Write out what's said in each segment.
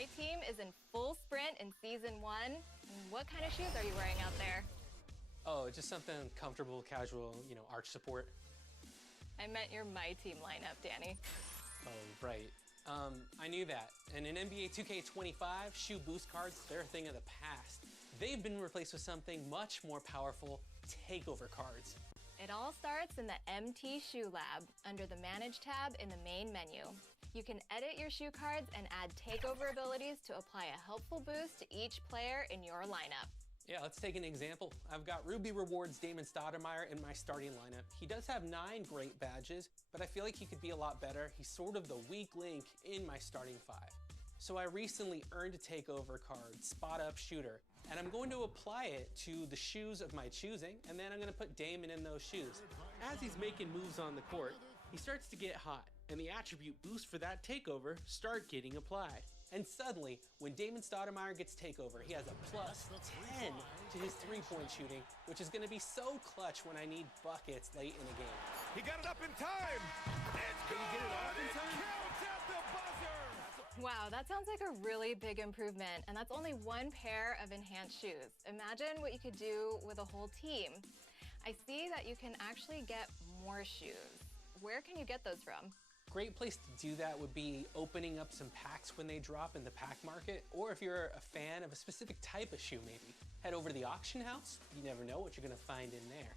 My team is in full sprint in season 1. What kind of shoes are you wearing out there? Oh, just something comfortable, casual, arch support. I meant your My Team lineup, Danny. Oh, right. I knew that. And in NBA 2K25, shoe boost cards, they're a thing of the past. They've been replaced with something much more powerful, takeover cards. It all starts in the MT Shoe Lab under the Manage tab in the main menu. You can edit your shoe cards and add takeover abilities to apply a helpful boost to each player in your lineup. Yeah, let's take an example. I've got Ruby Rewards Damon Stoudemire in my starting lineup. He does have 9 great badges, but I feel like he could be a lot better. He's sort of the weak link in my starting 5. So I recently earned a takeover card, Spot Up Shooter, and I'm going to apply it to the shoes of my choosing, and then I'm going to put Damon in those shoes. As he's making moves on the court, he starts to get hot, and the attribute boosts for that takeover start getting applied. And suddenly, when Damon Stoudemire gets takeover, he has a plus 10 to his three-point shooting, which is going to be so clutch when I need buckets late in the game. He got it up in time. It's good. Did he get it off in time? Counts at the buzzer. Wow, that sounds like a really big improvement, and that's only one pair of enhanced shoes. Imagine what you could do with a whole team. I see that you can actually get more shoes. Where can you get those from? Great place to do that would be opening up some packs when they drop in the pack market, or if you're a fan of a specific type of shoe maybe, head over to the auction house. You never know what you're gonna find in there.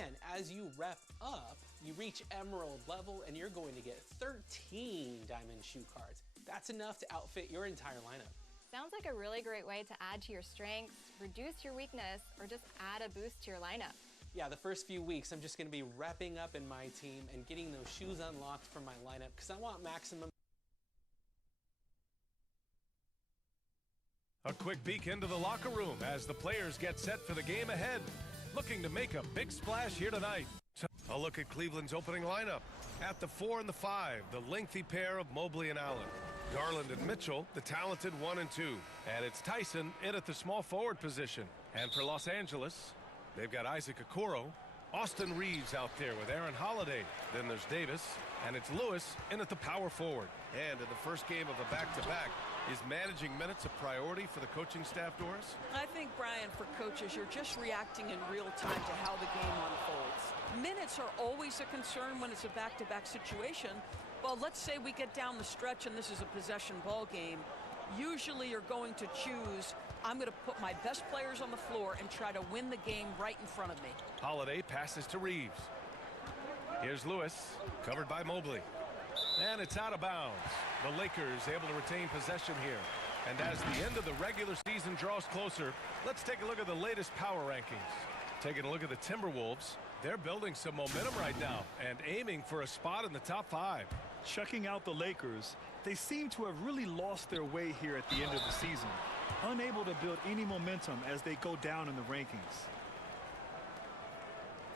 And as you rep up, you reach Emerald level and you're going to get 13 diamond shoe cards. That's enough to outfit your entire lineup. Sounds like a really great way to add to your strengths, reduce your weakness, or just add a boost to your lineup. Yeah, the first few weeks, I'm just gonna be repping up in my team and getting those shoes unlocked for my lineup because I want maximum. A quick peek into the locker room as the players get set for the game ahead. Looking to make a big splash here tonight. A look at Cleveland's opening lineup. At the 4 and the 5, the lengthy pair of Mobley and Allen. Garland and Mitchell, the talented 1 and 2. And it's Tyson in at the small forward position. And for Los Angeles, they've got Isaac Okoro, Austin Reeves out there with Aaron Holiday. Then there's Davis, and it's Lewis in at the power forward. And in the first game of a back-to-back, is managing minutes a priority for the coaching staff, Doris? I think, Brian, for coaches, you're just reacting in real time to how the game unfolds. Minutes are always a concern when it's a back-to-back situation. Well, let's say we get down the stretch and this is a possession ball game. Usually you're going to choose, I'm going to put my best players on the floor and try to win the game right in front of me. Holiday passes to Reeves. Here's Lewis, covered by Mobley. And it's out of bounds. The Lakers able to retain possession here. And as the end of the regular season draws closer, let's take a look at the latest power rankings. Taking a look at the Timberwolves, they're building some momentum right now and aiming for a spot in the top 5. Checking out the Lakers, they seem to have really lost their way here at the end of the season, unable to build any momentum as they go down in the rankings.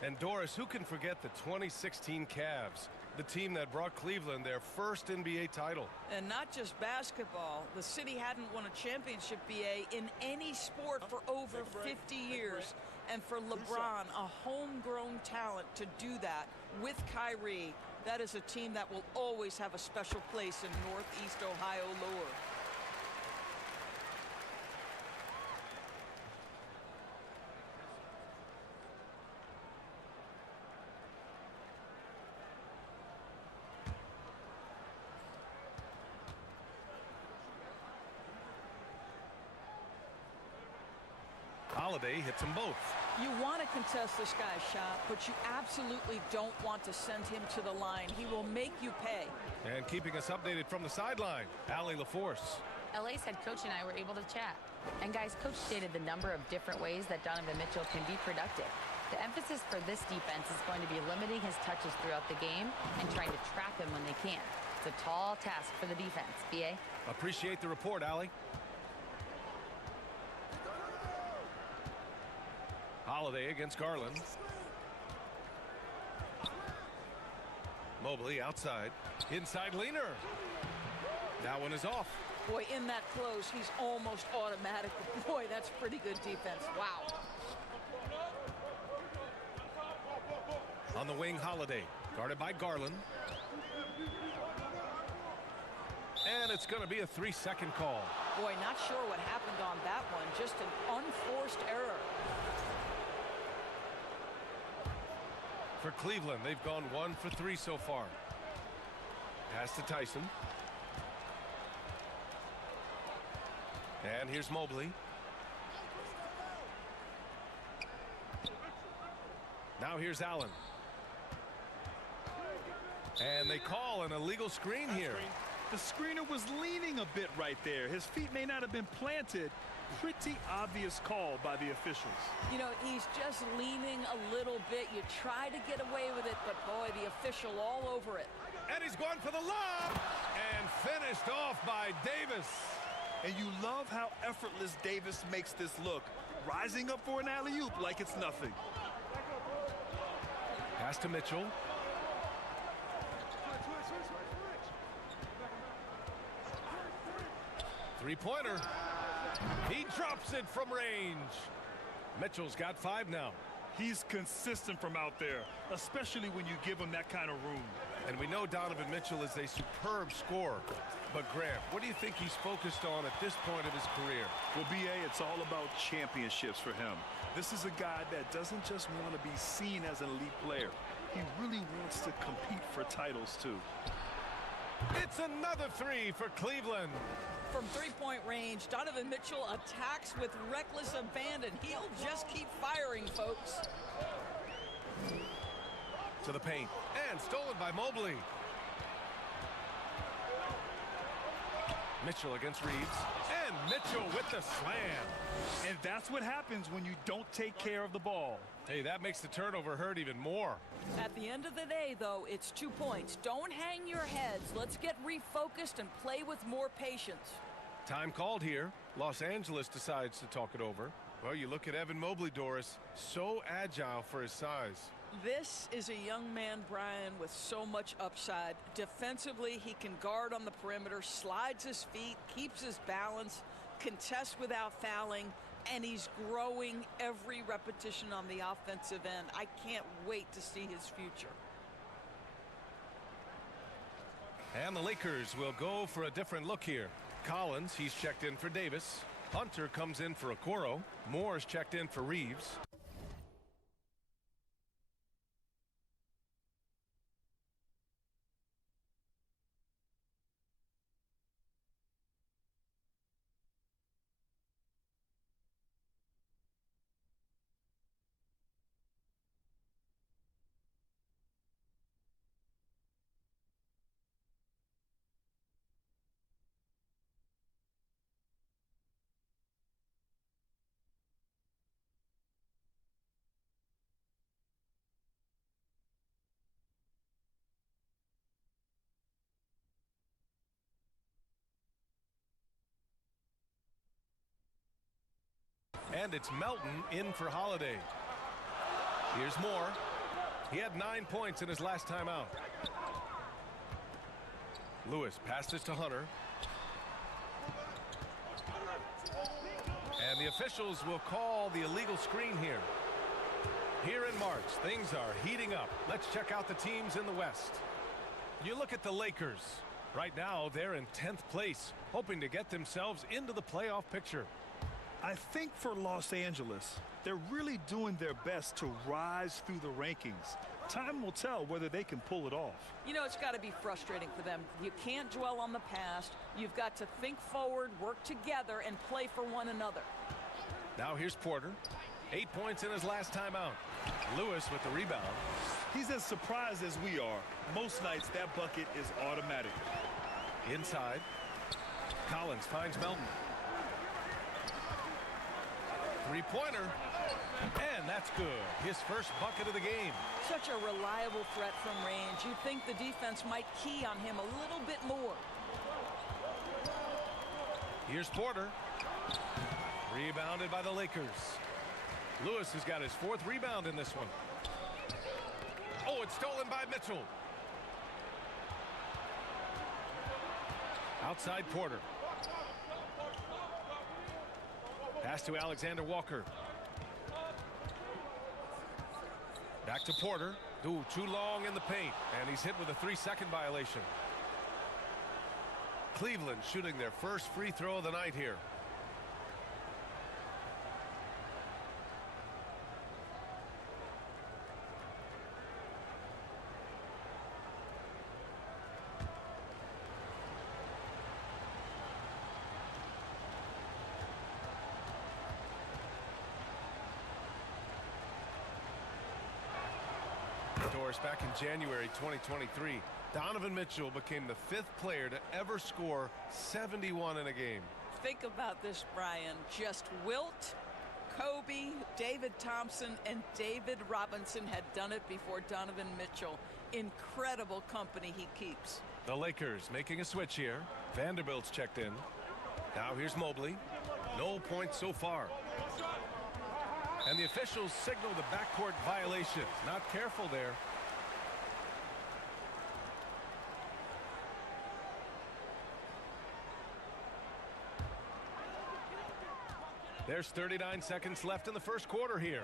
And Doris, who can forget the 2016 Cavs, the team that brought Cleveland their first NBA title? And not just basketball. The city hadn't won a championship, BA, in any sport for over 50 years. And for LeBron, a homegrown talent, to do that with Kyrie, that is a team that will always have a special place in Northeast Ohio lore. Holiday hits them both. You want to contest this guy's shot, but you absolutely don't want to send him to the line. He will make you pay. And keeping us updated from the sideline, Allie LaForce. LA's head coach and I were able to chat. And guys, coach stated the number of different ways that Donovan Mitchell can be productive. The emphasis for this defense is going to be limiting his touches throughout the game and trying to trap him when they can. It's a tall task for the defense. BA? Appreciate the report, Allie. Holiday against Garland. Mobley outside. Inside leaner. That one is off. Boy, in that close, he's almost automatic. Boy, that's pretty good defense. Wow. On the wing, Holiday. Guarded by Garland. And it's going to be a 3-second call. Boy, not sure what happened on that one. Just an unforced error. For Cleveland, they've gone 1 for 3 so far. Pass to Tyson. And here's Mobley. Now here's Allen. And they call an illegal screen here. The screener was leaning a bit right there. His feet may not have been planted. Pretty obvious call by the officials. You know, he's just leaning a little bit. You try to get away with it, but boy, the official all over it. And he's going for the lob. And finished off by Davis. And you love how effortless Davis makes this look. Rising up for an alley-oop like it's nothing. Pass to Mitchell. Three-pointer. He drops it from range. Mitchell's got 5 now. He's consistent from out there, especially when you give him that kind of room. And we know Donovan Mitchell is a superb scorer. But Grant, what do you think he's focused on at this point of his career? Well, B.A., it's all about championships for him. This is a guy that doesn't just want to be seen as an elite player. He really wants to compete for titles, too. It's another 3 for Cleveland. From three-point range, Donovan Mitchell attacks with reckless abandon. He'll just keep firing, folks. To the paint. And stolen by Mobley. Mitchell against Reeves. And Mitchell with the slam. And that's what happens when you don't take care of the ball. Hey, that makes the turnover hurt even more. At the end of the day, though, it's 2 points. Don't hang your heads. Let's get refocused and play with more patience. Time called here. Los Angeles decides to talk it over. Well, you look at Evan Mobley, Doris. So agile for his size. This is a young man, Brian, with so much upside. Defensively, he can guard on the perimeter, slides his feet, keeps his balance, contests without fouling, and he's growing every repetition on the offensive end. I can't wait to see his future. And the Lakers will go for a different look here. Collins, he's checked in for Davis. Hunter comes in for Okoro. Moore's checked in for Reeves. And it's Melton in for Holiday. Here's Moore. He had 9 points in his last time out. Lewis passes to Hunter. And the officials will call the illegal screen here. Here in March, things are heating up. Let's check out the teams in the West. You look at the Lakers. Right now, they're in 10th place, hoping to get themselves into the playoff picture. I think for Los Angeles, they're really doing their best to rise through the rankings. Time will tell whether they can pull it off. You know, it's got to be frustrating for them. You can't dwell on the past. You've got to think forward, work together, and play for one another. Now here's Porter. 8 points in his last time out. Lewis with the rebound. He's as surprised as we are. Most nights, that bucket is automatic. Inside. Collins finds Melton. Three-pointer. And that's good. His first bucket of the game. Such a reliable threat from range. You'd think the defense might key on him a little bit more. Here's Porter. Rebounded by the Lakers. Lewis has got his 4th rebound in this one. Oh, it's stolen by Mitchell. Outside Porter. Pass to Alexander Walker. Back to Porter. Ooh, too long in the paint. And he's hit with a 3-second violation. Cleveland shooting their first free throw of the night here. Back in January 2023, Donovan Mitchell became the 5th player to ever score 71 in a game. Think about this, Brian. Just Wilt, Kobe, David Thompson, and David Robinson had done it before Donovan Mitchell. Incredible company he keeps. The Lakers making a switch here. Vanderbilt's checked in. Now here's Mobley. No points so far. And the officials signal the backcourt violation. Not careful there. There's 39 seconds left in the first quarter here.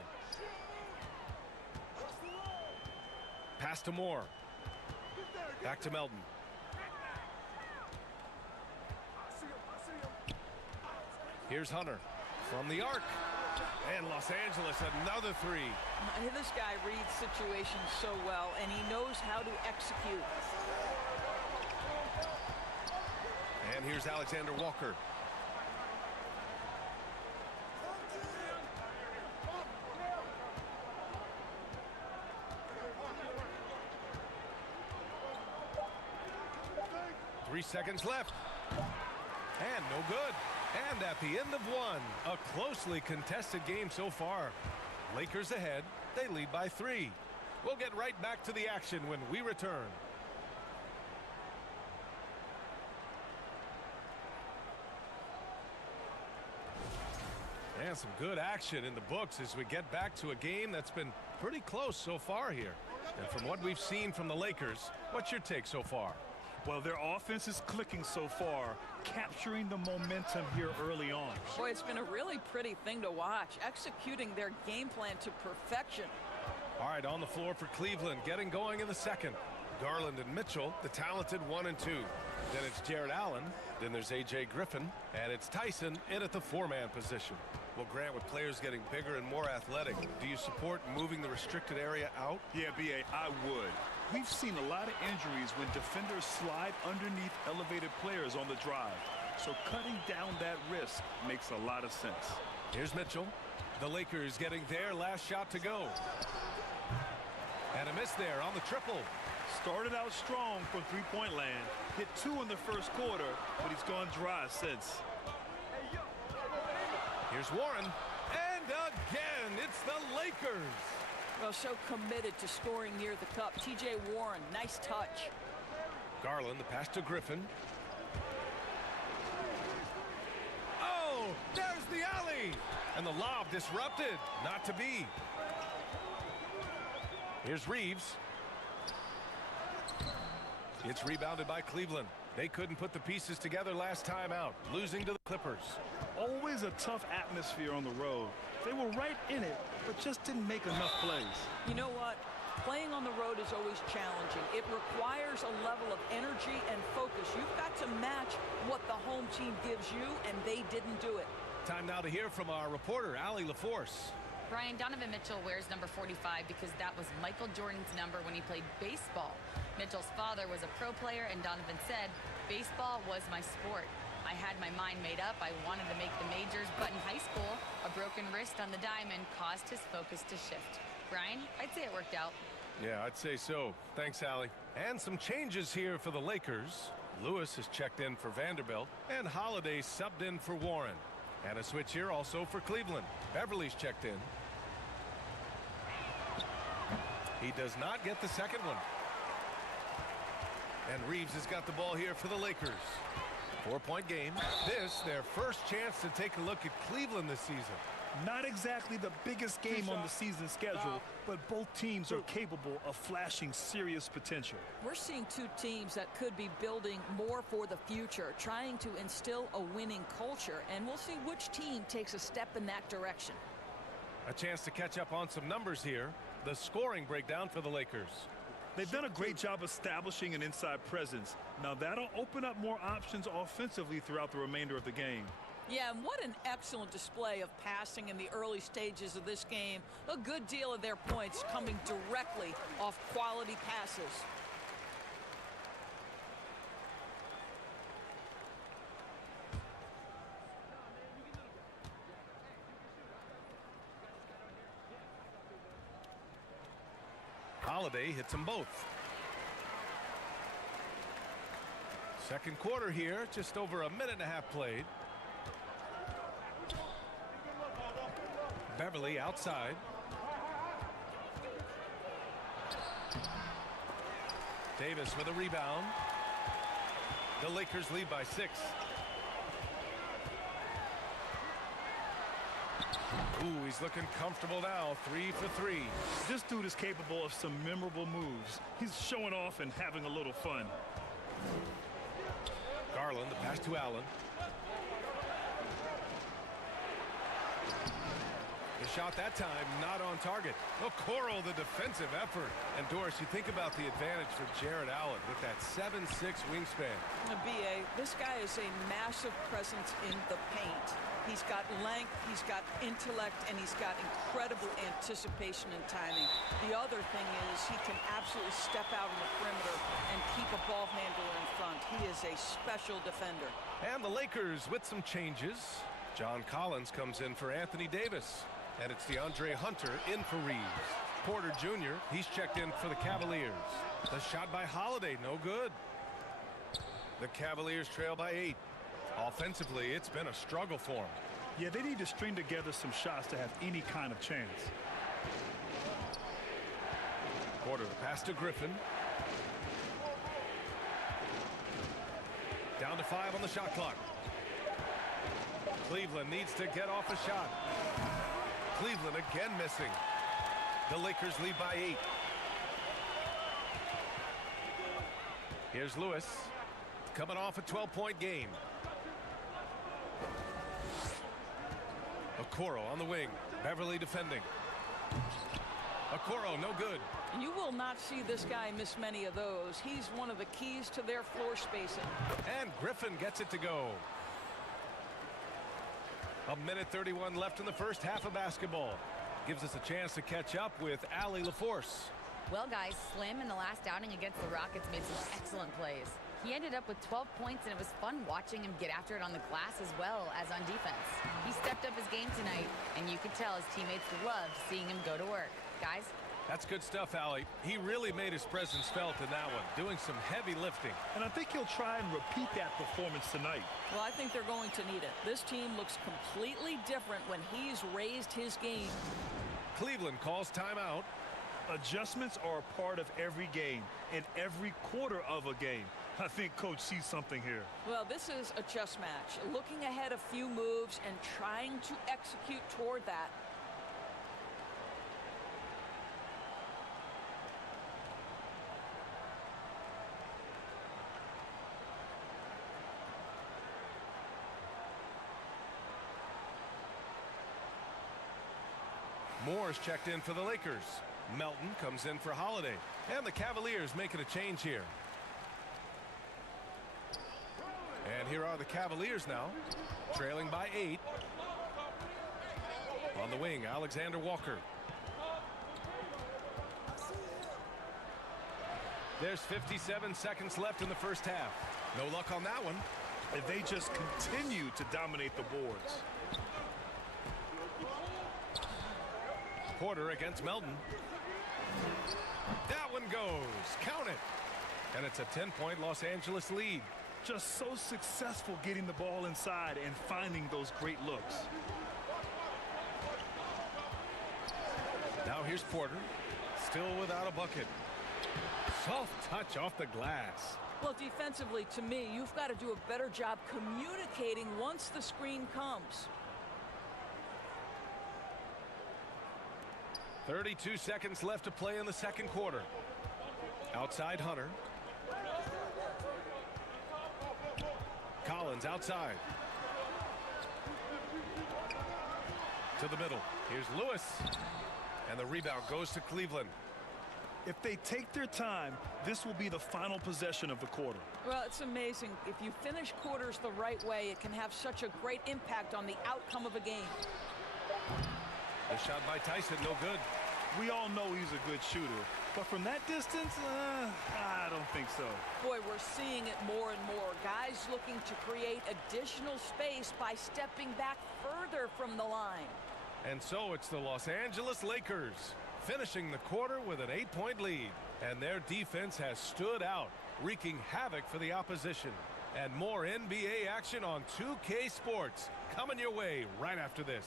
Pass to Moore. Back to Melton. Here's Hunter from the arc. And Los Angeles, another three. This guy reads situations so well, and he knows how to execute. And here's Alexander Walker. Three seconds left. And no good. And at the end of one, a closely contested game so far. Lakers ahead. They lead by 3. We'll get right back to the action when we return. And some good action in the books as we get back to a game that's been pretty close so far here. And from what we've seen from the Lakers, what's your take so far? Well, their offense is clicking so far, capturing the momentum here early on. Boy, it's been a really pretty thing to watch, executing their game plan to perfection. All right, on the floor for Cleveland, getting going in the second. Garland and Mitchell, the talented 1 and 2. Then it's Jared Allen. Then there's A.J. Griffin. And it's Tyson in at the 4-man position. Well, Grant, with players getting bigger and more athletic, do you support moving the restricted area out? Yeah, B.A., I would. We've seen a lot of injuries when defenders slide underneath elevated players on the drive. So cutting down that risk makes a lot of sense. Here's Mitchell. The Lakers getting their last shot to go. And a miss there on the triple. Started out strong from three-point land. Hit 2 in the first quarter, but he's gone dry since. Here's Warren. And again, it's the Lakers. Well, so committed to scoring near the cup. T.J. Warren, nice touch. Garland, the pass to Griffin. Oh, there's the alley. And the lob disrupted. Not to be. Here's Reeves. It's rebounded by Cleveland. They couldn't put the pieces together last time out, losing to the Clippers. Always a tough atmosphere on the road. They were right in it, but just didn't make enough plays. You know what? Playing on the road is always challenging. It requires a level of energy and focus. You've got to match what the home team gives you, and they didn't do it. Time now to hear from our reporter, Allie LaForce. Brian, Donovan Mitchell wears number 45 because that was Michael Jordan's number when he played baseball. Mitchell's father was a pro player, and Donovan said, "Baseball was my sport. I had my mind made up. I wanted to make the majors, but in high school, a broken wrist on the diamond caused his focus to shift." Brian, I'd say it worked out. Yeah, I'd say so. Thanks, Allie. And some changes here for the Lakers. Lewis has checked in for Vanderbilt, and Holiday subbed in for Warren. And a switch here also for Cleveland. Beverly's checked in. He does not get the second one. And Reeves has got the ball here for the Lakers. 4-point game. This, their first chance to take a look at Cleveland this season. Not exactly the biggest game on the season schedule, but both teams are capable of flashing serious potential. We're seeing two teams that could be building more for the future, trying to instill a winning culture, and we'll see which team takes a step in that direction. A chance to catch up on some numbers here. The scoring breakdown for the Lakers. They've done a great job establishing an inside presence. Now that'll open up more options offensively throughout the remainder of the game. Yeah, and what an excellent display of passing in the early stages of this game. A good deal of their points coming directly off quality passes. Holiday hits them both. Second quarter here, just over a minute and a half played. Beverly outside. Davis with a rebound. The Lakers lead by 6. Ooh, he's looking comfortable now. 3 for 3. This dude is capable of some memorable moves. He's showing off and having a little fun. Garland, the pass to Allen. The shot that time not on target. Okoro, the defensive effort. And Doris, you think about the advantage for Jared Allen with that 7'6" wingspan. BA, this guy is a massive presence in the paint. He's got length, he's got intellect, and he's got incredible anticipation and timing. The other thing is he can absolutely step out on the perimeter and keep a ball handler in front. He is a special defender. And the Lakers with some changes. John Collins comes in for Anthony Davis. And it's DeAndre Hunter in for Reeves. Porter Jr., he's checked in for the Cavaliers. The shot by Holiday, no good. The Cavaliers trail by 8. Offensively, it's been a struggle for them. Yeah, they need to string together some shots to have any kind of chance. Porter, the pass to Griffin. Down to 5 on the shot clock. Cleveland needs to get off a shot. Cleveland again missing. The Lakers lead by 8. Here's Lewis coming off a 12-point game. Okoro on the wing. Beverly defending. Okoro, no good. You will not see this guy miss many of those. He's one of the keys to their floor spacing. And Griffin gets it to go. A minute 31 left in the first half of basketball. Gives us a chance to catch up with Allie LaForce. Well, guys, Slim in the last outing against the Rockets made some excellent plays. He ended up with 12 points, and it was fun watching him get after it on the glass as well as on defense. He stepped up his game tonight, and you could tell his teammates loved seeing him go to work. Guys? That's good stuff, Allie. He really made his presence felt in that one, doing some heavy lifting. And I think he'll try and repeat that performance tonight. Well, I think they're going to need it. This team looks completely different when he's raised his game. Cleveland calls timeout. Adjustments are a part of every game and every quarter of a game. I think Coach sees something here. Well, this is a chess match. Looking ahead a few moves and trying to execute toward that. Moore's checked in for the Lakers. Melton comes in for Holiday. And the Cavaliers making a change here. And here are the Cavaliers now, trailing by 8. On the wing, Alexander Walker. There's 57 seconds left in the first half. No luck on that one. And they just continue to dominate the boards. Porter against Melton. That one goes. Count it. And it's a 10-point Los Angeles lead. Just so successful getting the ball inside and finding those great looks. Now here's Porter. Still without a bucket. Soft touch off the glass. Well, defensively, to me, you've got to do a better job communicating once the screen comes. 32 seconds left to play in the second quarter. Outside Hunter. Collins outside. To the middle. Here's Lewis. And the rebound goes to Cleveland. If they take their time, this will be the final possession of the quarter. Well, it's amazing. If you finish quarters the right way, it can have such a great impact on the outcome of a game. The shot by Tyson, no good. We all know he's a good shooter, but from that distance, I don't think so. Boy, we're seeing it more and more. Guys looking to create additional space by stepping back further from the line. And so it's the Los Angeles Lakers finishing the quarter with an 8-point lead. And their defense has stood out, wreaking havoc for the opposition. And more NBA action on 2K Sports coming your way right after this.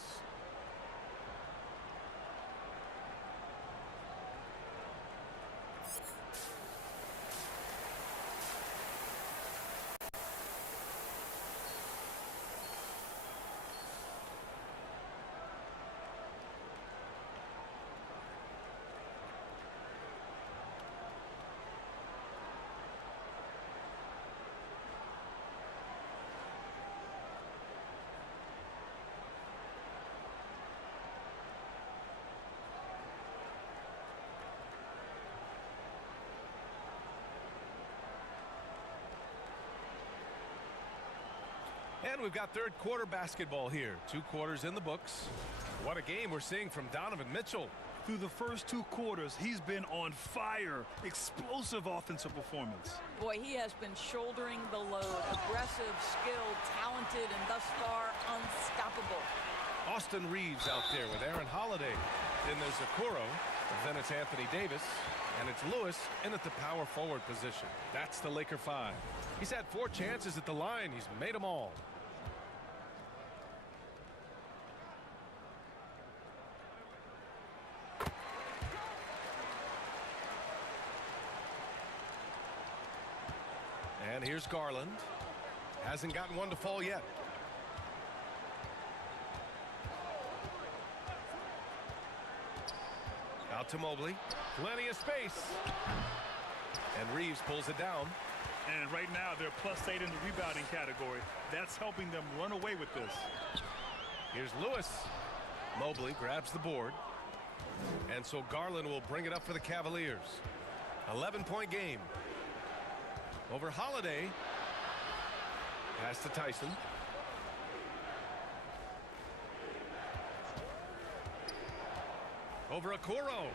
And we've got third quarter basketball here. 2 quarters in the books. What a game we're seeing from Donovan Mitchell. Through the first 2 quarters, he's been on fire. Explosive offensive performance. Boy, he has been shouldering the load. Aggressive, skilled, talented, and thus far unstoppable. Austin Reeves out there with Aaron Holiday. Then there's Okoro. Then it's Anthony Davis. And it's Lewis in at the power forward position. That's the Laker 5. He's had 4 chances at the line. He's made them all. And here's Garland. Hasn't gotten one to fall yet. Out to Mobley. Plenty of space. And Reeves pulls it down. And right now, they're +8 in the rebounding category. That's helping them run away with this. Here's Lewis. Mobley grabs the board. And so Garland will bring it up for the Cavaliers. 11-point game. Over Holiday. Pass to Tyson. Over Okoro.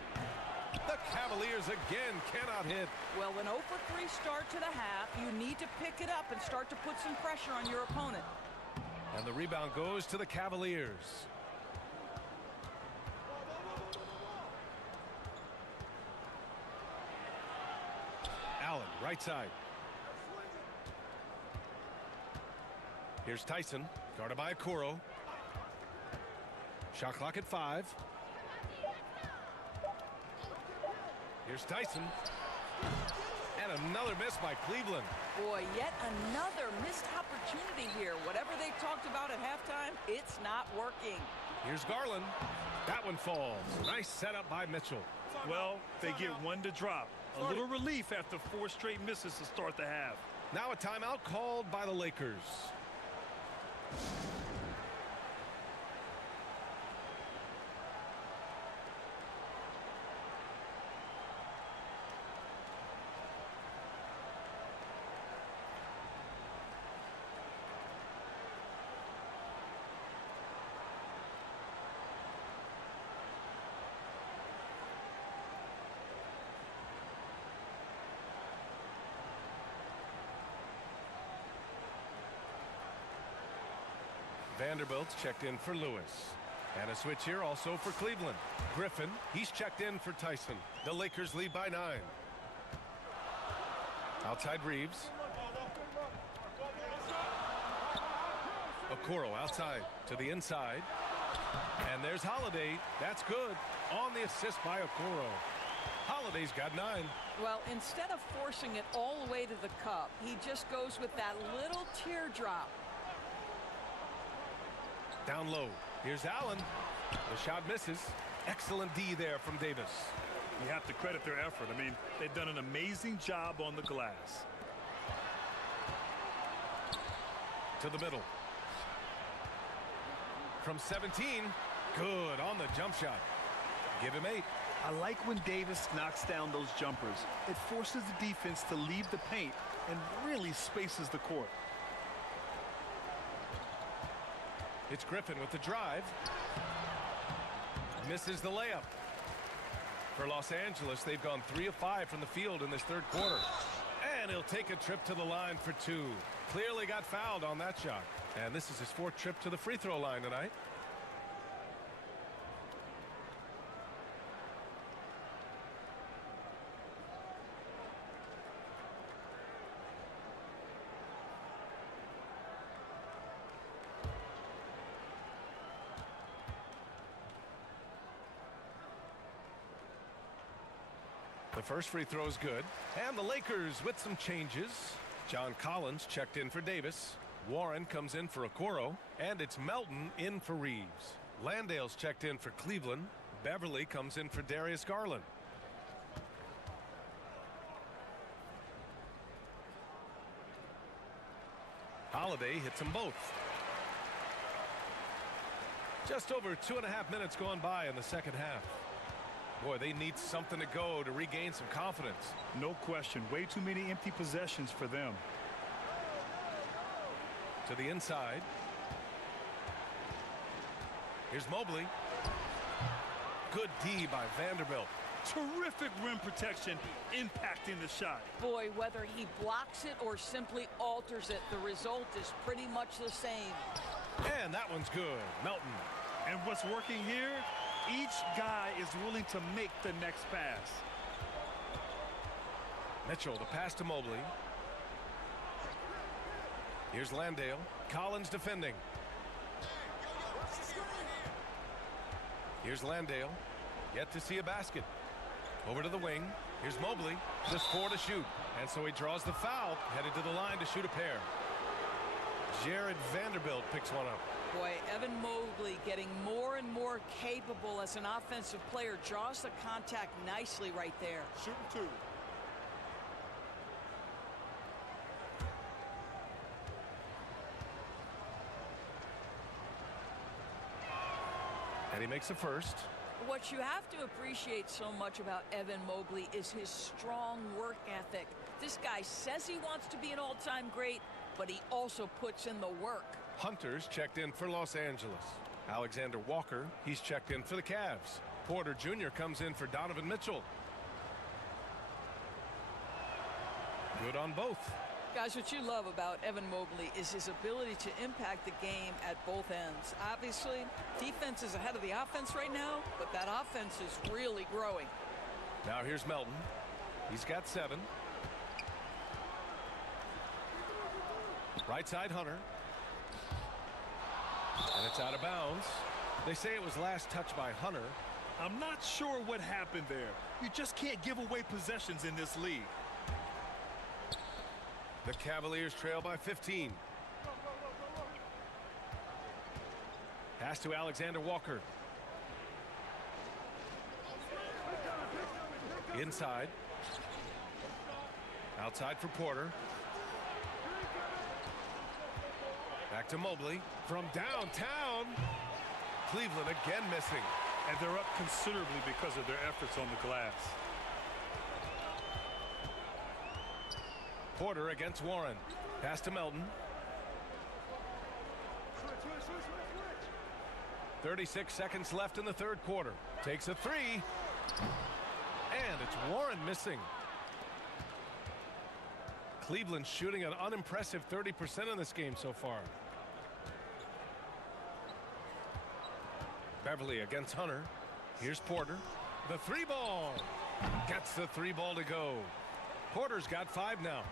The Cavaliers again cannot hit. Well, an 0 for 3 start to the half. You need to pick it up and start to put some pressure on your opponent. And the rebound goes to the Cavaliers. Allen, right side. Here's Tyson, guarded by Okoro. Shot clock at 5. Here's Tyson. And another miss by Cleveland. Boy, yet another missed opportunity here. Whatever they talked about at halftime, it's not working. Here's Garland. That one falls. Nice setup by Mitchell. Well, they get one to drop. A little relief after 4 straight misses to start the half. Now a timeout called by the Lakers. Vanderbilt's checked in for Lewis. And a switch here also for Cleveland. Griffin, he's checked in for Tyson. The Lakers lead by 9. Outside Reeves. Okoro outside to the inside. And there's Holiday. That's good. On the assist by Okoro. Holiday's got 9. Well, instead of forcing it all the way to the cup, he just goes with that little teardrop. Down low. Here's Allen. The shot misses. Excellent D there from Davis. You have to credit their effort. I mean, they've done an amazing job on the glass. To the middle. From 17. Good on the jump shot. Give him 8. I like when Davis knocks down those jumpers. It forces the defense to leave the paint and really spaces the court. It's Griffin with the drive. Misses the layup. For Los Angeles, they've gone 3 of 5 from the field in this third quarter. And he'll take a trip to the line for 2. Clearly got fouled on that shot. And this is his 4th trip to the free throw line tonight. The first free throw is good. And the Lakers with some changes. John Collins checked in for Davis. Warren comes in for Okoro. And it's Melton in for Reeves. Landale's checked in for Cleveland. Beverly comes in for Darius Garland. Holiday hits them both. Just over 2.5 minutes gone by in the second half. Boy, they need something to go to regain some confidence. No question. Way too many empty possessions for them. To the inside. Here's Mobley. Good D by Vanderbilt. Terrific rim protection, impacting the shot. Boy, whether he blocks it or simply alters it, the result is pretty much the same. And that one's good. Melton. And what's working here? Each guy is willing to make the next pass. Mitchell, the pass to Mobley. Here's Landale. Collins defending. Here's Landale. Yet to see a basket. Over to the wing. Here's Mobley. Just 4 to shoot. And so he draws the foul. Headed to the line to shoot a pair. Jared Vanderbilt picks one up. Boy, Evan Mobley getting more and more capable as an offensive player. Draws the contact nicely right there. Shooting 2. And he makes a first. What you have to appreciate so much about Evan Mobley is his strong work ethic. This guy says he wants to be an all-time great, but he also puts in the work. Hunter's checked in for Los Angeles. Alexander Walker, he's checked in for the Cavs. Porter Jr. comes in for Donovan Mitchell. Good on both. Guys, what you love about Evan Mobley is his ability to impact the game at both ends. Obviously, defense is ahead of the offense right now, but that offense is really growing. Now here's Melton. He's got 7. Right side, Hunter. And it's out of bounds. They say it was last touched by Hunter. I'm not sure what happened there. You just can't give away possessions in this league. The Cavaliers trail by 15. Pass to Alexander Walker. Inside. Outside for Porter. Back to Mobley. From downtown. Cleveland again missing. And they're up considerably because of their efforts on the glass. Porter against Warren. Pass to Melton. 36 seconds left in the third quarter. Takes a 3. And it's Warren missing. Cleveland shooting an unimpressive 30% in this game so far. Beverly against Hunter. Here's Porter. The 3-ball. Gets the 3-ball to go. Porter's got 5 now.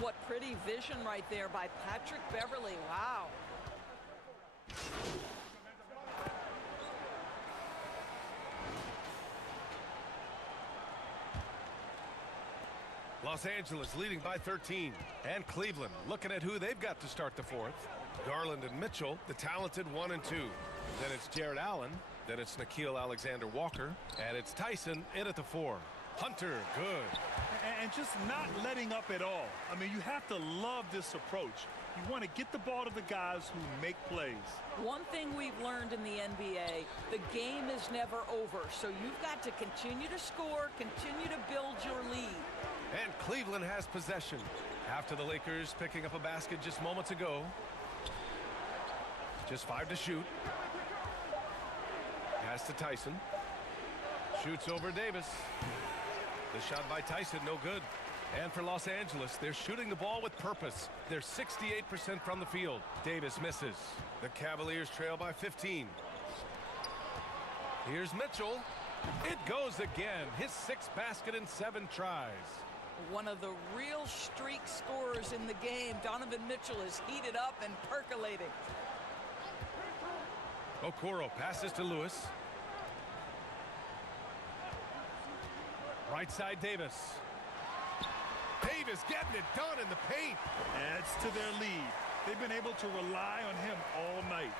What pretty vision right there by Patrick Beverly. Wow. Los Angeles leading by 13. And Cleveland looking at who they've got to start the fourth. Garland and Mitchell, the talented 1 and 2. Then it's Jared Allen. Then it's Nickeil Alexander Walker. And it's Tyson in at the 4. Hunter, good. And just not letting up at all. I mean, you have to love this approach. You want to get the ball to the guys who make plays. One thing we've learned in the NBA, the game is never over. So you've got to continue to score, continue to build your lead. And Cleveland has possession. After the Lakers picking up a basket just moments ago. Just 5 to shoot. Pass to Tyson. Shoots over Davis. The shot by Tyson, no good. And for Los Angeles, they're shooting the ball with purpose. They're 68% from the field. Davis misses. The Cavaliers trail by 15. Here's Mitchell. It goes again. His 6th basket in 7 tries. One of the real streak scorers in the game. Donovan Mitchell is heated up and percolating. Okoro passes to Lewis. Right side Davis. Davis getting it done in the paint. Adds to their lead. They've been able to rely on him all night.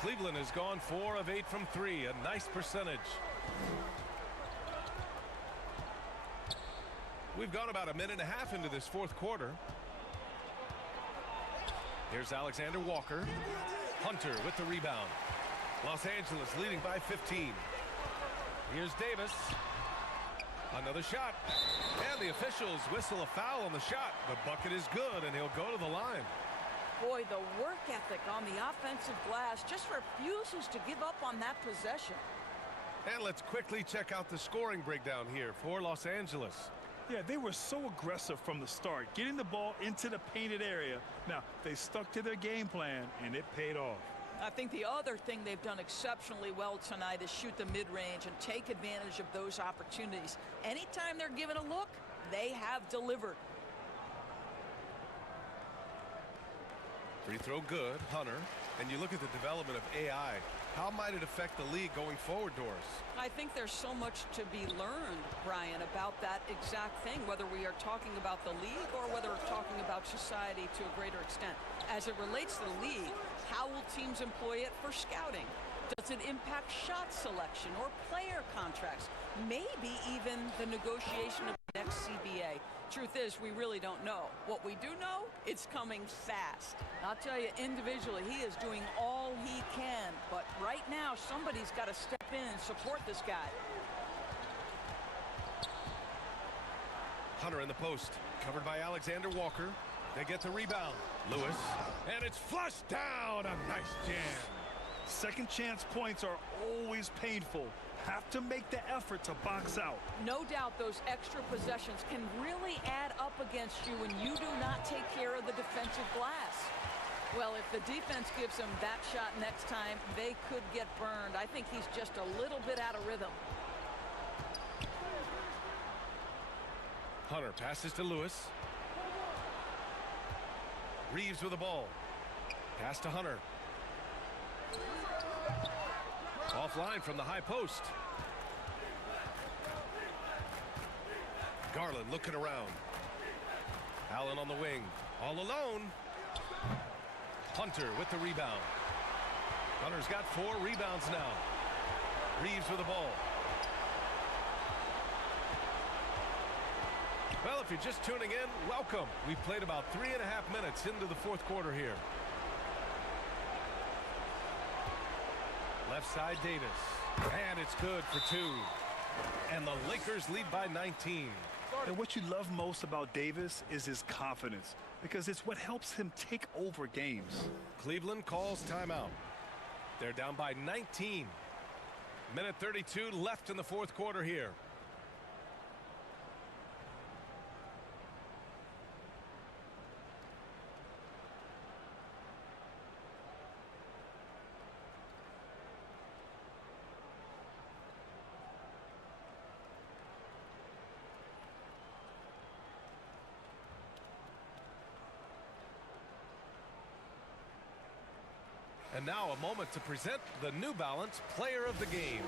Cleveland has gone 4 of 8 from 3. A nice percentage. We've gone about a minute and a half into this 4th quarter. Here's Alexander Walker. Hunter with the rebound. Los Angeles leading by 15. Here's Davis. Another shot. And the officials whistle a foul on the shot. The bucket is good, and he'll go to the line. Boy, the work ethic on the offensive glass just refuses to give up on that possession. And let's quickly check out the scoring breakdown here for Los Angeles. Yeah, they were so aggressive from the start, getting the ball into the painted area. Now, they stuck to their game plan, and it paid off. I think the other thing they've done exceptionally well tonight is shoot the mid-range and take advantage of those opportunities. Anytime they're given a look, they have delivered. Free throw good, Hunter. And you look at the development of AI. How might it affect the league going forward, Doris? I think there's so much to be learned, Brian, about that exact thing, whether we are talking about the league or whether we're talking about society to a greater extent. As it relates to the league, how will teams employ it for scouting? Does it impact shot selection or player contracts? Maybe even the negotiation of the next CBA. Truth is, we really don't know. What we do know, it's coming fast. I'll tell you, individually, he is doing all he can. But right now, somebody's got to step in and support this guy. Hunter in the post, covered by Alexander Walker. They get the rebound. Lewis, and it's flushed down. A nice jam. Second chance points are always painful. Have to make the effort to box out. No doubt those extra possessions can really add up against you when you do not take care of the defensive glass. Well, if the defense gives him that shot next time, they could get burned. I think he's just a little bit out of rhythm. Hunter passes to Lewis. Reeves with the ball. Pass to Hunter. Offline from the high post. Garland looking around. Allen on the wing. All alone. Hunter with the rebound. Hunter's got 4 rebounds now. Reeves with the ball. Well, if you're just tuning in, welcome. We've played about 3.5 minutes into the 4th quarter here. Left side Davis. And it's good for 2. And the Lakers lead by 19. And what you love most about Davis is his confidence, because it's what helps him take over games. Cleveland calls timeout. They're down by 19. Minute 32 left in the 4th quarter here. And now a moment to present the New Balance Player of the Game.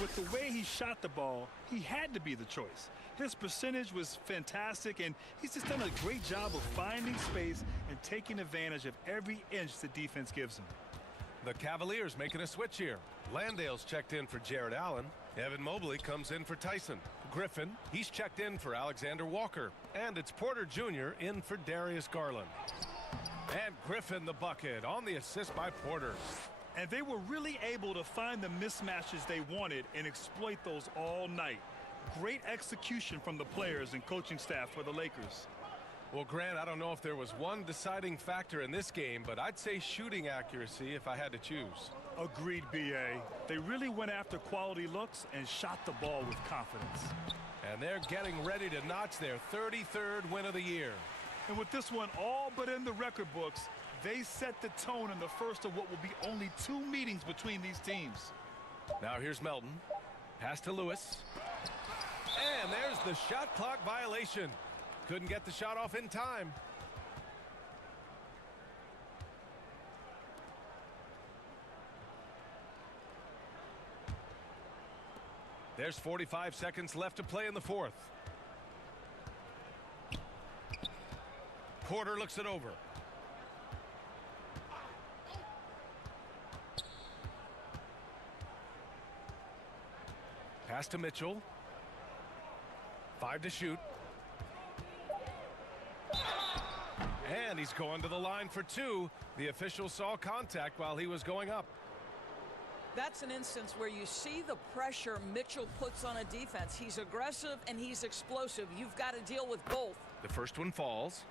With the way he shot the ball, he had to be the choice. His percentage was fantastic, and he's just done a great job of finding space and taking advantage of every inch the defense gives him. The Cavaliers making a switch here. Landale's checked in for Jared Allen. Evan Mobley comes in for Tyson. Griffin, he's checked in for Alexander Walker. And it's Porter Jr. in for Darius Garland. And Griffin the bucket on the assist by Porter. And they were really able to find the mismatches they wanted and exploit those all night. Great execution from the players and coaching staff for the Lakers. Well, Grant, I don't know if there was one deciding factor in this game, but I'd say shooting accuracy if I had to choose. Agreed, B.A. They really went after quality looks and shot the ball with confidence. And they're getting ready to notch their 33rd win of the year. And with this one all but in the record books, they set the tone in the first of what will be only 2 meetings between these teams. Now here's Melton. Pass to Lewis. And there's the shot clock violation. Couldn't get the shot off in time. There's 45 seconds left to play in the fourth. Porter looks it over. Pass to Mitchell. 5 to shoot. And he's going to the line for 2. The official saw contact while he was going up. That's an instance where you see the pressure Mitchell puts on a defense. He's aggressive and he's explosive. You've got to deal with both. The first one falls.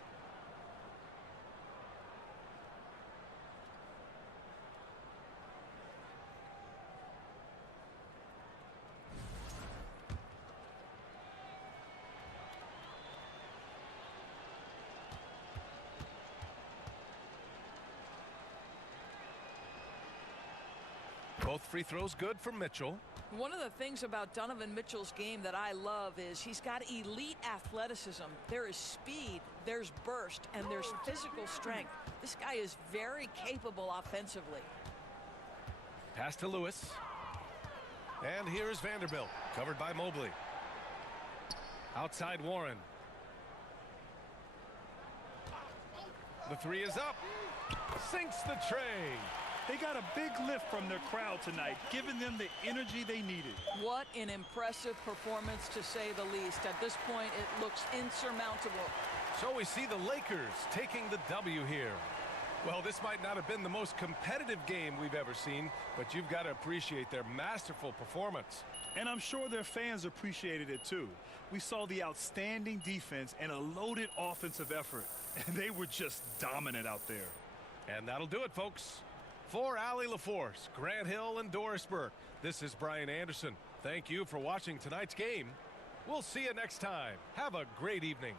Both free throws good for Mitchell. One of the things about Donovan Mitchell's game that I love is he's got elite athleticism. There is speed, there's burst, and there's physical strength. This guy is very capable offensively. Pass to Lewis. And here's Vanderbilt, covered by Mobley. Outside Warren. The 3 is up. Sinks the tray. They got a big lift from their crowd tonight, giving them the energy they needed. What an impressive performance, to say the least. At this point, it looks insurmountable. So we see the Lakers taking the W here. Well, this might not have been the most competitive game we've ever seen, but you've got to appreciate their masterful performance. And I'm sure their fans appreciated it too. We saw the outstanding defense and a loaded offensive effort, and they were just dominant out there. And that'll do it, folks. For Allie LaForce, Grant Hill, and Doris Burke, this is Brian Anderson. Thank you for watching tonight's game. We'll see you next time. Have a great evening.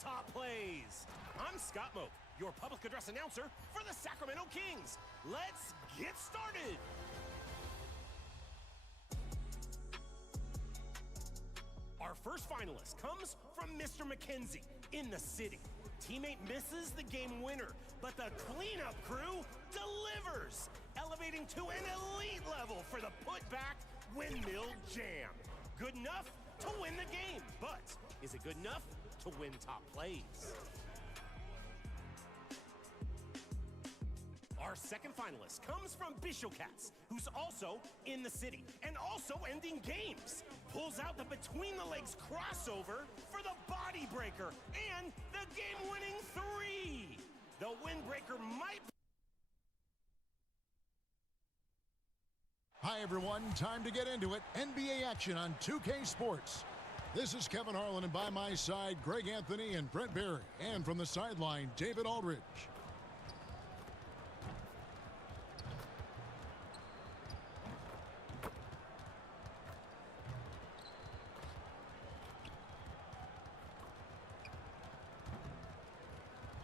top plays. I'm Scott Moak, your public address announcer for the Sacramento Kings. Let's get started. Our first finalist comes from Mr. McKenzie in the city. Teammate misses the game winner, but the cleanup crew delivers, elevating to an elite level for the putback windmill jam. Good enough to win the game, but is it good enough to win top plays? Our second finalist comes from Bishocats, who's also in the city and also ending games. Pulls out the between-the-legs crossover for the body breaker and the game-winning 3. The windbreaker might... Hi, everyone. Time to get into it. NBA action on 2K Sports. This is Kevin Harlan, and by my side, Greg Anthony and Brent Barry. And from the sideline, David Aldridge.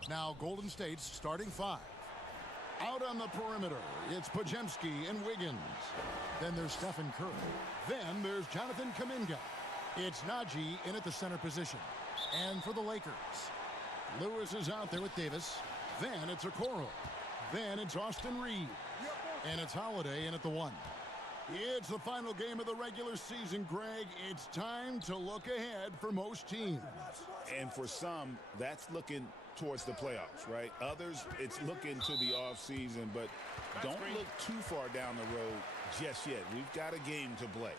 Now Golden State's starting 5. Out on the perimeter, it's Podziemski and Wiggins. Then there's Stephen Curry. Then there's Jonathan Kuminga. It's Najee in at the center position. And for the Lakers, Lewis is out there with Davis. Then it's Okoro. Then it's Austin Reeves. And it's Holiday in at the 1. It's the final game of the regular season, Greg. It's time to look ahead for most teams. And for some, that's looking towards the playoffs, right? Others, it's looking to the offseason, but don't look too far down the road just yet. We've got a game to play.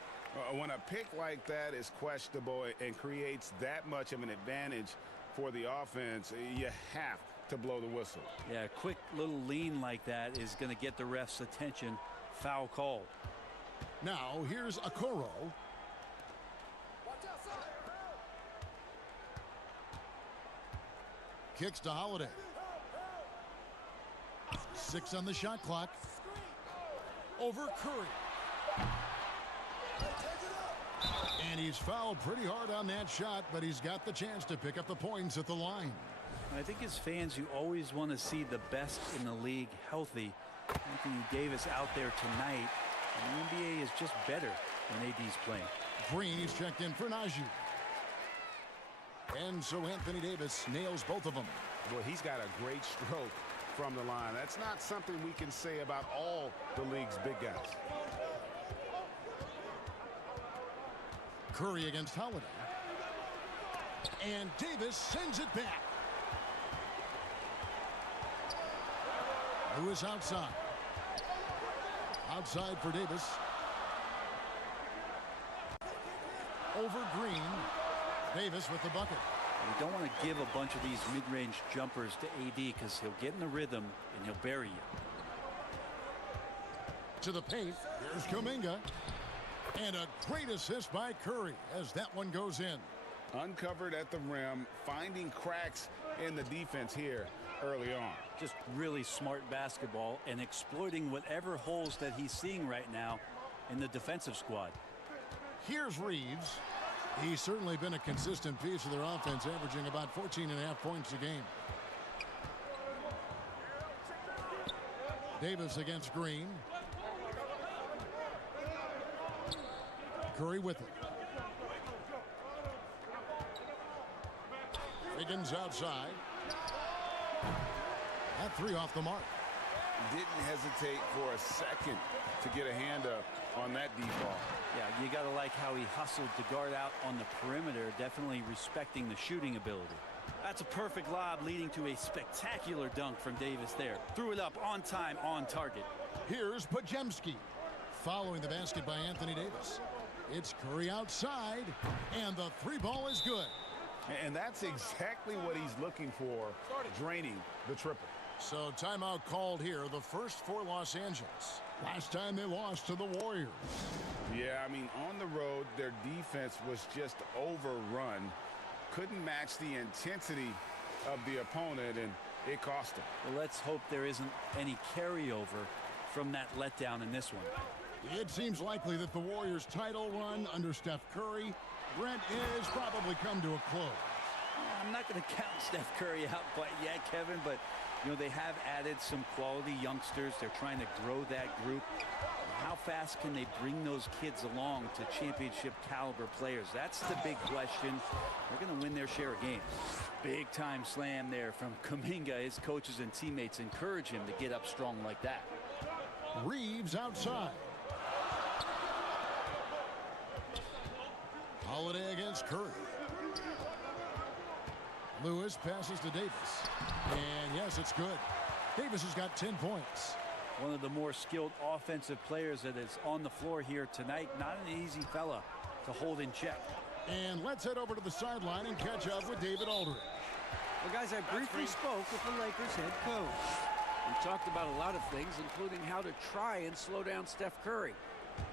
When a pick like that is questionable and creates that much of an advantage for the offense, you have to blow the whistle. Yeah, a quick little lean like that is going to get the ref's attention. Foul call. Now, here's Okoro. Kicks to Holiday. 6 on the shot clock. Over Curry. And he's fouled pretty hard on that shot, but he's got the chance to pick up the points at the line. I think as fans, you always want to see the best in the league healthy. Anthony Davis out there tonight. And the NBA is just better when AD's playing. Green is checked in for Najee. And so Anthony Davis nails both of them. Boy, he's got a great stroke from the line. That's not something we can say about all the league's big guys. Curry against Holiday. And Davis sends it back. Lewis outside. Outside for Davis. Over Green. Davis with the bucket. You don't want to give a bunch of these mid-range jumpers to AD because he'll get in the rhythm and he'll bury you. To the paint. Here's Kuminga. And a great assist by Curry as that one goes in. Uncovered at the rim, finding cracks in the defense here early on. Just really smart basketball and exploiting whatever holes that he's seeing right now in the defensive squad. Here's Reeves. He's certainly been a consistent piece of their offense, averaging about 14.5 points a game. Davis against Green. Curry with it. Wiggins outside. That 3 off the mark. Didn't hesitate for a second to get a hand up on that deep ball. Yeah, you got to like how he hustled to guard out on the perimeter, definitely respecting the shooting ability. That's a perfect lob leading to a spectacular dunk from Davis there. Threw it up on time, on target. Here's Podziemski. Following the basket by Anthony Davis. It's Curry outside, and the 3 ball is good. And that's exactly what he's looking for, draining the triple. So timeout called here, the first for Los Angeles. Last time they lost to the Warriors. Yeah, I mean, on the road, their defense was just overrun. Couldn't match the intensity of the opponent, and it cost them. Well, let's hope there isn't any carryover from that letdown in this one. It seems likely that the Warriors' title run under Steph Curry, Brent, is probably come to a close. I'm not going to count Steph Curry out quite yet, Kevin, but you know, they have added some quality youngsters. They're trying to grow that group. How fast can they bring those kids along to championship caliber players? That's the big question. They're going to win their share of games. Big time slam there from Kuminga. His coaches and teammates encourage him to get up strong like that. Reeves outside. Holiday against Curry. Lewis passes to Davis. And yes, it's good. Davis has got 10 points. One of the more skilled offensive players that is on the floor here tonight. Not an easy fella to hold in check. And let's head over to the sideline and catch up with David Aldridge. Well, guys, I briefly spoke with the Lakers head coach. We talked about a lot of things, including how to try and slow down Steph Curry.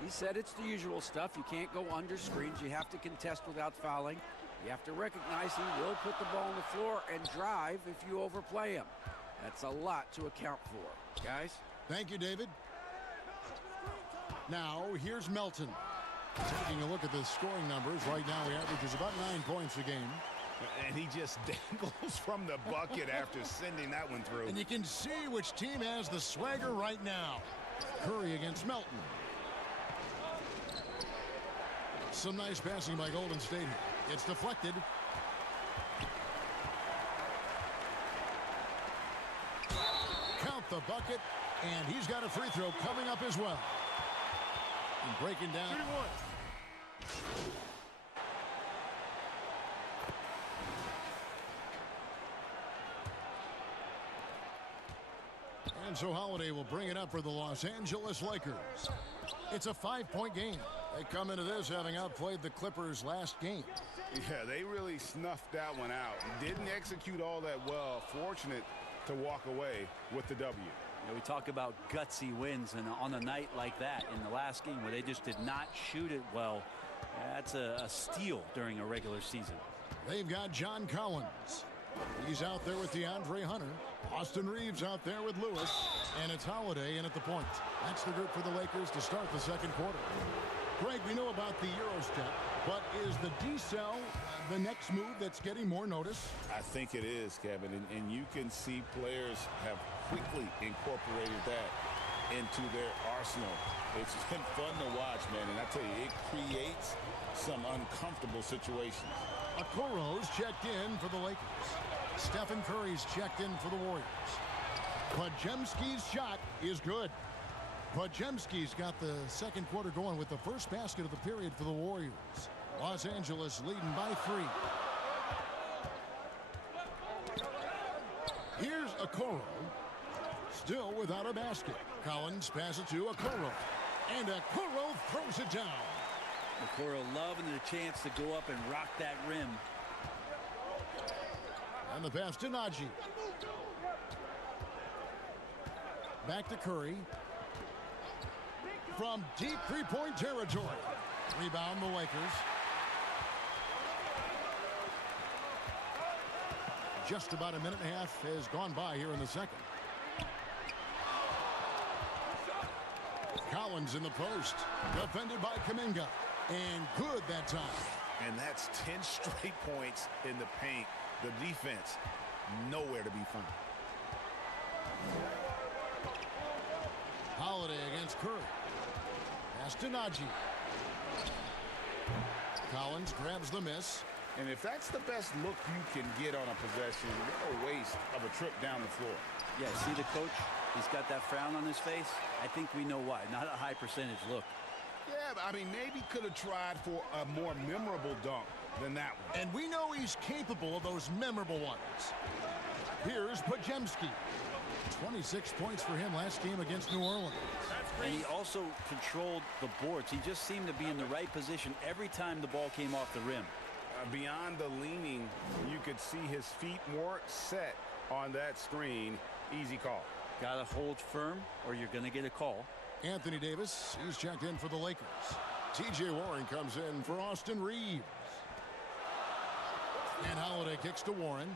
He said it's the usual stuff. You can't go under screens. You have to contest without fouling. You have to recognize he will put the ball on the floor and drive if you overplay him. That's a lot to account for. Guys? Thank you, David. Now, here's Melton. Taking a look at the scoring numbers, right now he averages about 9 points a game. And he just dangles from the bucket after sending that one through. And you can see which team has the swagger right now. Curry against Melton. Some nice passing by Golden State here. It's deflected. Count the bucket, and he's got a free throw coming up as well. And breaking down. And so Holiday will bring it up for the Los Angeles Lakers. It's a 5-point game. They come into this having outplayed the Clippers last game. Yeah, they really snuffed that one out. Didn't execute all that well. Fortunate to walk away with the W. You know, we talk about gutsy wins, and on a night like that in the last game where they just did not shoot it well, that's a steal during a regular season. They've got John Collins. He's out there with DeAndre Hunter. Austin Reeves out there with Lewis. And it's Holiday in at the point. That's the group for the Lakers to start the second quarter. Greg, we know about the Euro step, but is the decel the next move that's getting more notice? I think it is, Kevin, and you can see players have quickly incorporated that into their arsenal. It's been fun to watch, man, and I tell you, it creates some uncomfortable situations. Okoro's checked in for the Lakers. Stephen Curry's checked in for the Warriors. Podziemski's shot is good. Podziemski's got the second quarter going with the first basket of the period for the Warriors. Los Angeles leading by 3. Here's Okoro. Still without a basket. Collins passes to Okoro. And Okoro throws it down. Okoro loving the chance to go up and rock that rim. And the pass to Najee. Back to Curry. From deep three-point territory. Rebound the Lakers. Just about a minute and a half has gone by here in the second. Collins in the post. Defended by Kuminga. And good that time. And that's 10 straight points in the paint. The defense, nowhere to be found. Holiday against Curry. Pass to Najee. Collins grabs the miss. And if that's the best look you can get on a possession, what a waste of a trip down the floor. Yeah, see the coach? He's got that frown on his face. I think we know why. Not a high percentage look. Yeah, but I mean, maybe could have tried for a more memorable dunk than that one. And we know he's capable of those memorable ones. Here's Podziemski. 26 points for him last game against New Orleans. And he also controlled the boards. He just seemed to be in the right position every time the ball came off the rim. Beyond the leaning, you could see his feet more set on that screen. Easy call. Got to hold firm or you're going to get a call. Anthony Davis, he's checked in for the Lakers. T.J. Warren comes in for Austin Reeves. And Holiday kicks to Warren.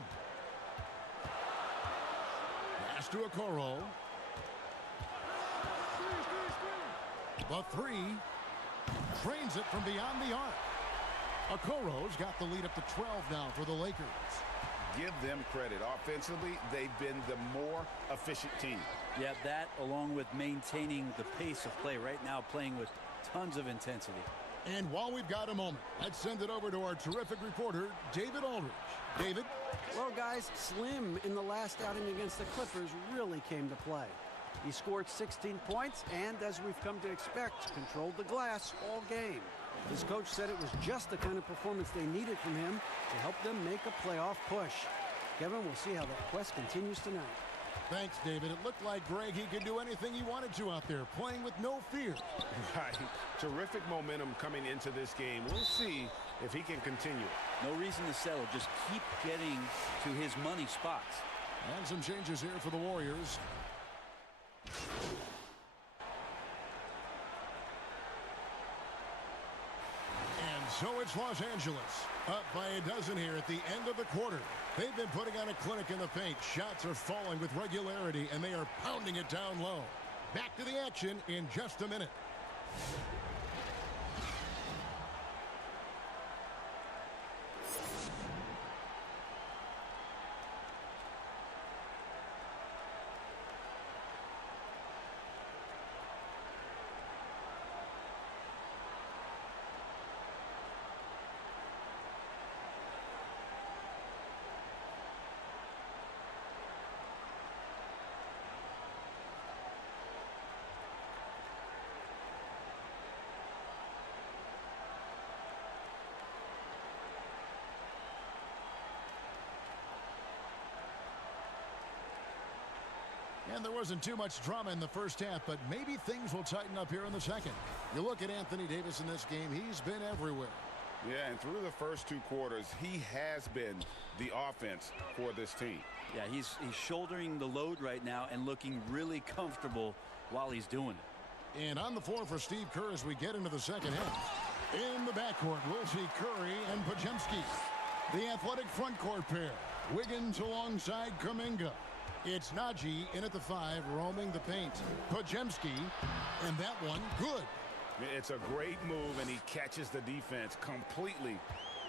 Pass to Okoro. The three. Trains it from beyond the arc. Okoro's got the lead up to 12 now for the Lakers. give them credit. Offensively, they've been the more efficient team. Yeah, that along with maintaining the pace of play right now, playing with tons of intensity. And while we've got a moment, let's send it over to our terrific reporter, David Aldridge. David? Well, guys, Slim in the last outing against the Clippers really came to play. He scored 16 points and, as we've come to expect, controlled the glass all game. His coach said it was just the kind of performance they needed from him to help them make a playoff push. Kevin, we'll see how that quest continues tonight. Thanks, David. It looked like Greg, he could do anything he wanted to out there, playing with no fear. Right. Terrific momentum coming into this game. We'll see if he can continue. No reason to settle. Just keep getting to his money spots. And some changes here for the Warriors. And so it's Los Angeles, up by a dozen here at the end of the quarter. They've been putting on a clinic in the paint. Shots are falling with regularity, and they are pounding it down low. Back to the action in just a minute. And there wasn't too much drama in the first half, but maybe things will tighten up here in the second. You look at Anthony Davis in this game, he's been everywhere. Yeah, and through the first two quarters, he has been the offense for this team. Yeah, he's shouldering the load right now and looking really comfortable while he's doing it. And on the floor for Steve Kerr as we get into the second half. In the backcourt, we'll see Curry and Podziemski. The athletic front court pair. Wiggins alongside Kuminga. It's Najee in at the 5, roaming the paint. Podziemski, and that one good. It's a great move, and he catches the defense completely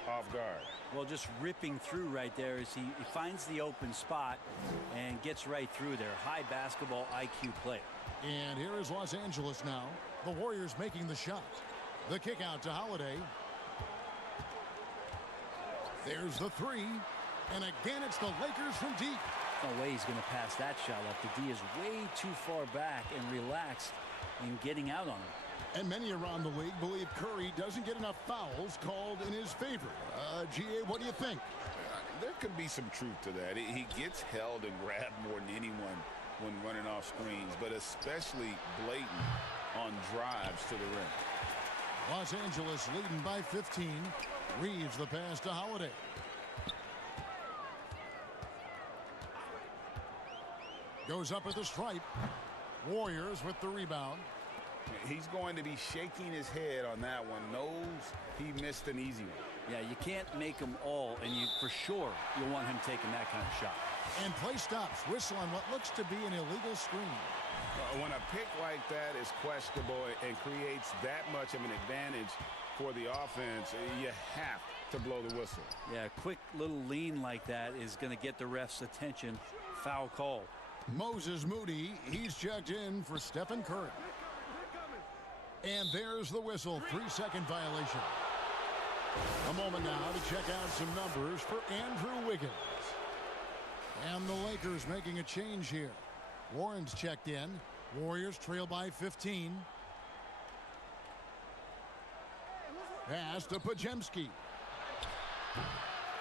off guard. Well, just ripping through right there as he finds the open spot and gets right through there. High basketball IQ play. And here is Los Angeles now. The Warriors making the shot. The kick out to Holiday. There's the 3. And again, it's the Lakers from deep. No way he's going to pass that shot up. The D is way too far back and relaxed in getting out on him. And many around the league believe Curry doesn't get enough fouls called in his favor. GA, what do you think? There could be some truth to that. He gets held and grabbed more than anyone when running off screens, but especially blatant on drives to the rim. Los Angeles leading by 15. Reeves the pass to Holiday. Goes up at the stripe. Warriors with the rebound. He's going to be shaking his head on that one. Knows he missed an easy one. Yeah, you can't make them all, and for sure you'll want him taking that kind of shot. And play stops. Whistle on what looks to be an illegal screen. When a pick like that is questionable and creates that much of an advantage for the offense, you have to blow the whistle. Yeah, a quick little lean like that is going to get the ref's attention. Foul call. Moses Moody, he's checked in for Stephen Curry. And there's the whistle, 3-second violation. A moment now to check out some numbers for Andrew Wiggins. And the Lakers making a change here. Warren's checked in. Warriors trail by 15. Pass to Podziemski.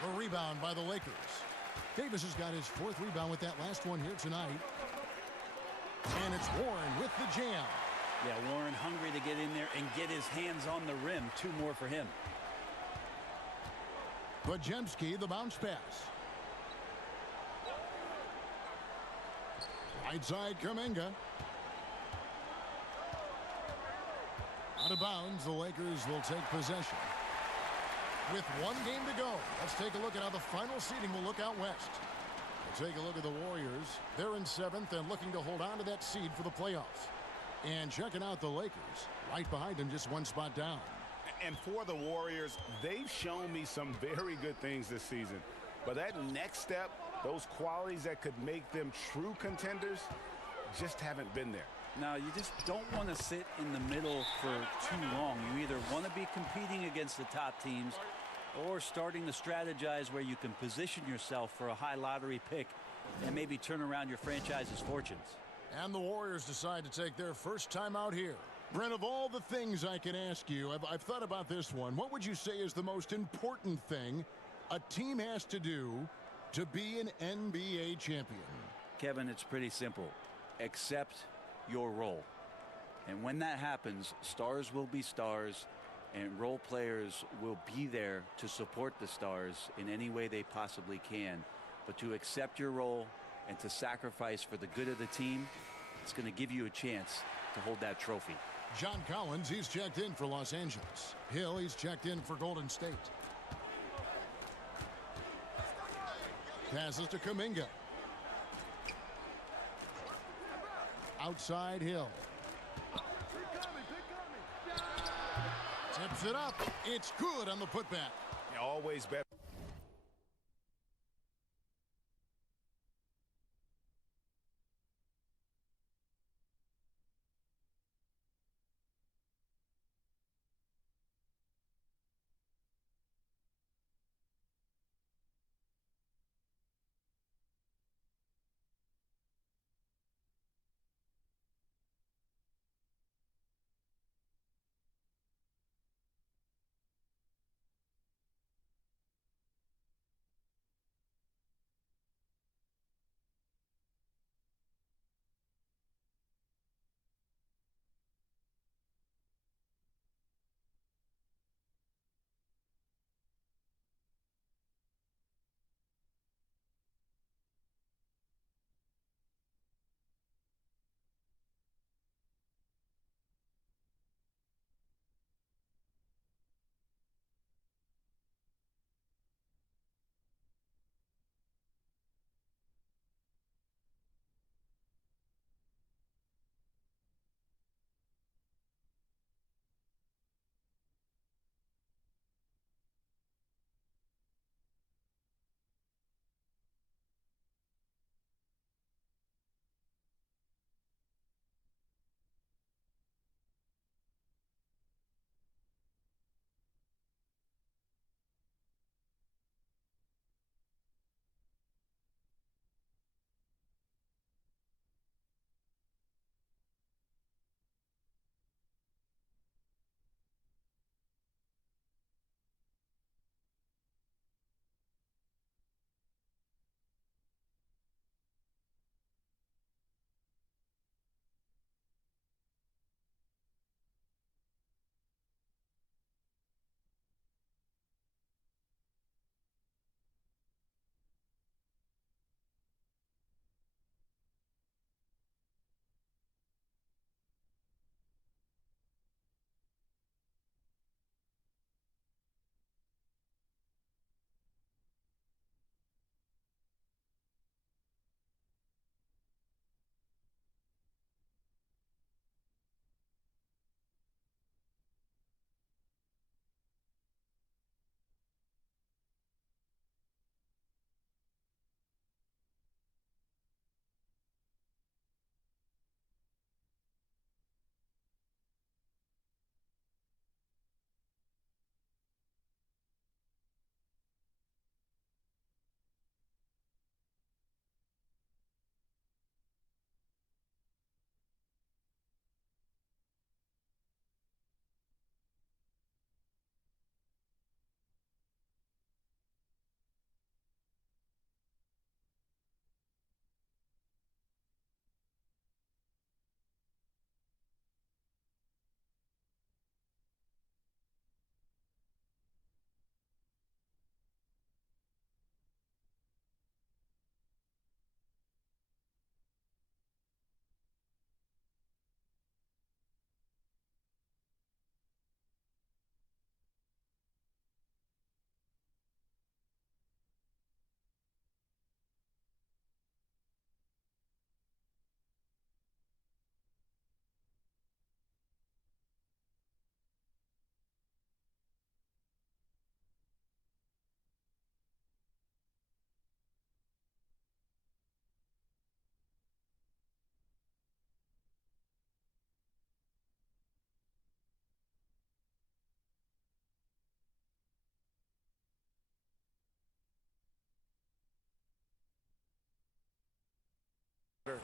The rebound by the Lakers. Davis has got his 4th rebound with that last one here tonight. And it's Warren with the jam. Yeah, Warren hungry to get in there and get his hands on the rim. 2 more for him. Podziemski, the bounce pass. Right side, Kuminga. Out of bounds, the Lakers will take possession. With 1 game to go, let's take a look at how the final seeding will look out west. We'll take a look at the Warriors. They're in 7th and looking to hold on to that seed for the playoffs. And checking out the Lakers, right behind them, just 1 spot down. And for the Warriors, they've shown me some very good things this season. But that next step, those qualities that could make them true contenders, just haven't been there. Now, you just don't want to sit in the middle for too long. You either want to be competing against the top teams or starting to strategize where you can position yourself for a high lottery pick and maybe turn around your franchise's fortunes. And the Warriors decide to take their first time out here. Brent, of all the things I can ask you, I've thought about this one. What would you say is the most important thing a team has to do to be an NBA champion? Kevin, it's pretty simple. Accept your role. And when that happens, stars will be stars, and role players will be there to support the stars in any way they possibly can. But to accept your role and to sacrifice for the good of the team, it's going to give you a chance to hold that trophy. John Collins, he's checked in for Los Angeles. Hill, he's checked in for Golden State. Passes to Kuminga. Outside Hill. Tips it up. It's good on the putback. Always better.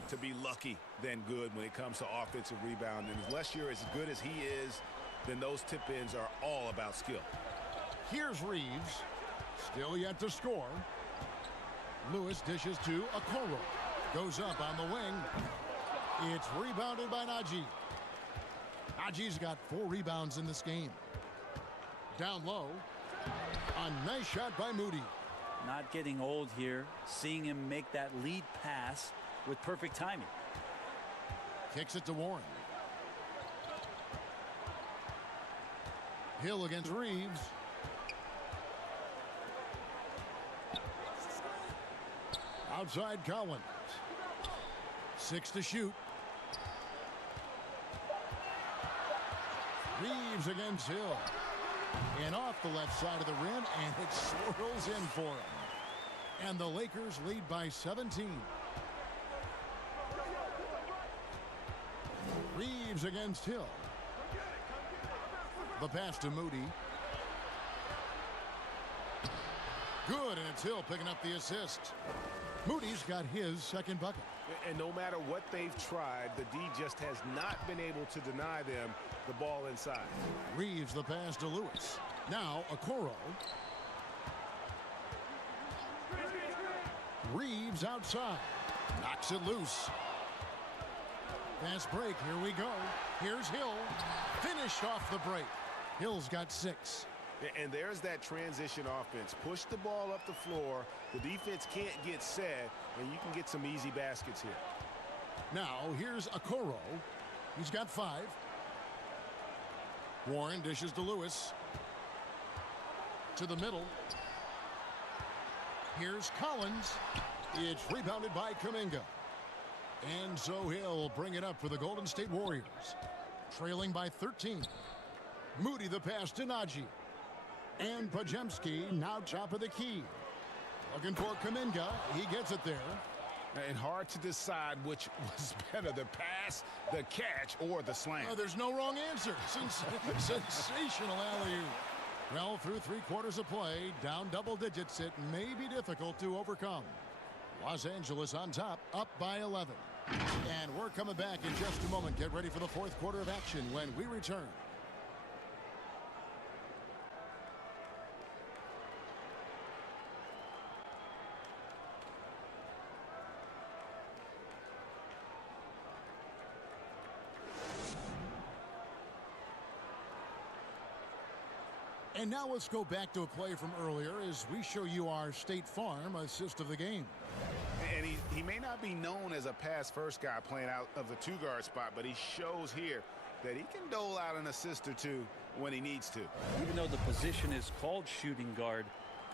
To be lucky than good when it comes to offensive rebound. And unless you're as good as he is, then those tip-ins are all about skill. Here's Reeves. Still yet to score. Lewis dishes to Okoro. Goes up on the wing. It's rebounded by Najee. Najee's got 4 rebounds in this game. Down low. A nice shot by Moody. Not getting old here. Seeing him make that lead pass with perfect timing. Kicks it to Warren. Hill against Reeves. Outside Collins. 6 to shoot. Reeves against Hill. And off the left side of the rim, and it swirls in for him. And the Lakers lead by 17. Reeves against Hill. The pass to Moody. Good, and it's Hill picking up the assist. Moody's got his second bucket. And no matter what they've tried, the D just has not been able to deny them the ball inside. Reeves the pass to Lewis. Now Okoro. Reeves outside. Knocks it loose. Fast break. Here we go. Here's Hill. Finished off the break. Hill's got 6. And there's that transition offense. Push the ball up the floor. The defense can't get set, and you can get some easy baskets here. Now, here's Okoro. He's got 5. Warren dishes to Lewis. To the middle. Here's Collins. It's rebounded by Kuminga. And so he'll bring it up for the Golden State Warriors. Trailing by 13. Moody the pass to Najee. And Podziemski now top of the key. Looking for Kuminga. He gets it there. And hard to decide which was better, the pass, the catch, or the slam. There's no wrong answer. Sensational alley-oop. Well, through 3 quarters of play, down double digits, it may be difficult to overcome. Los Angeles on top, up by 11. And we're coming back in just a moment. Get ready for the 4th quarter of action when we return. And now let's go back to a play from earlier as we show you our State Farm assist of the game. And he may not be known as a pass-first guy playing out of the 2-guard spot, but he shows here that he can dole out an assist or 2 when he needs to. Even though the position is called shooting guard,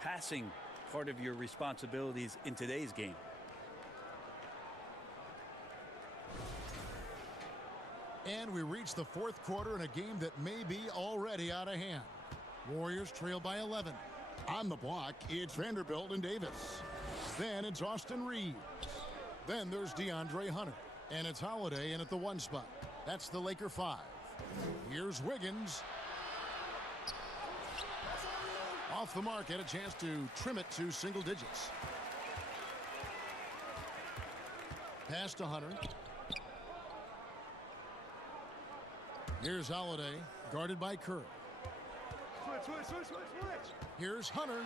passing part of your responsibilities in today's game. And we reach the 4th quarter in a game that may be already out of hand. Warriors trail by 11. On the block, it's Vanderbilt and Davis. Then it's Austin Reeves. Then there's DeAndre Hunter. And it's Holiday in at the 1 spot. That's the Laker 5. Here's Wiggins. Off the mark, had a chance to trim it to single digits. Pass to Hunter. Here's Holiday, guarded by Kerr. Switch. Here's Hunter.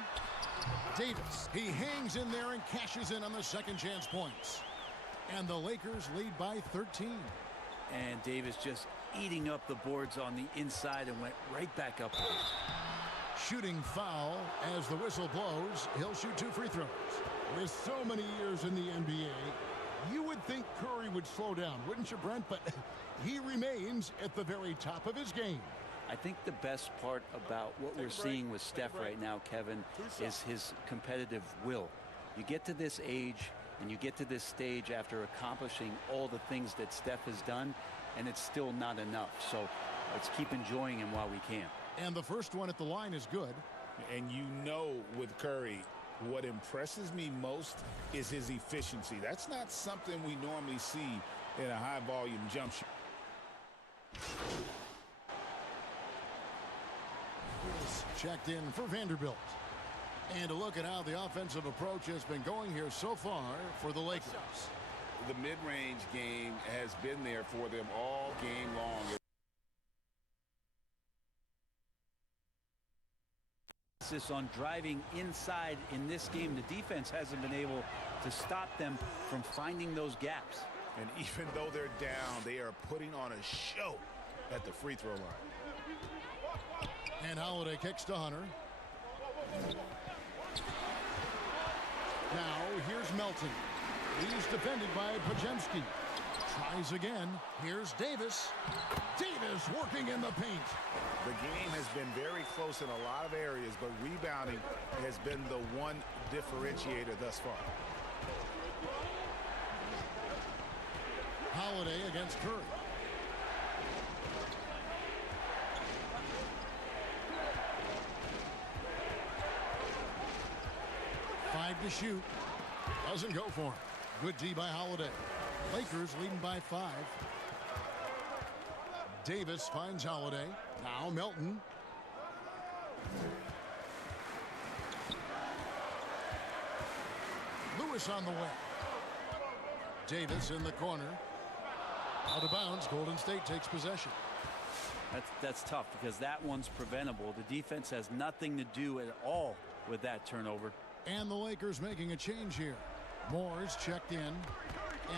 Davis. He hangs in there and cashes in on the second chance points. And the Lakers lead by 13. And Davis just eating up the boards on the inside and went right back up. Shooting foul as the whistle blows. He'll shoot 2 free throws. With so many years in the NBA, you would think Curry would slow down, wouldn't you, Brent? But he remains at the very top of his game. I think the best part about what we're seeing with Steph right now, Kevin, is his competitive will. You get to this age and you get to this stage after accomplishing all the things that Steph has done, and it's still not enough. So let's keep enjoying him while we can. And the first one at the line is good. And you know with Curry, what impresses me most is his efficiency. That's not something we normally see in a high-volume jump shot. Checked in for Vanderbilt. And a look at how the offensive approach has been going here so far for the Lakers. the mid-range game has been there for them all game long. On driving inside in this game, the defense hasn't been able to stop them from finding those gaps. And even though they're down, they are putting on a show at the free throw line. And Holiday kicks to Hunter. Now here's Melton. He's defended by Pajemski. Tries again. Here's Davis. Davis working in the paint. The game has been very close in a lot of areas, but rebounding has been the one differentiator thus far. Holiday against Curry. Five to shoot. Doesn't go for him. Good D by Holiday. Lakers leading by 5. Davis finds Holiday. Now Melton. Lewis on the way. Davis in the corner. Out of bounds. Golden State takes possession. That's tough because that one's preventable. The defense has nothing to do at all with that turnover. And the Lakers making a change here. Moore's checked in.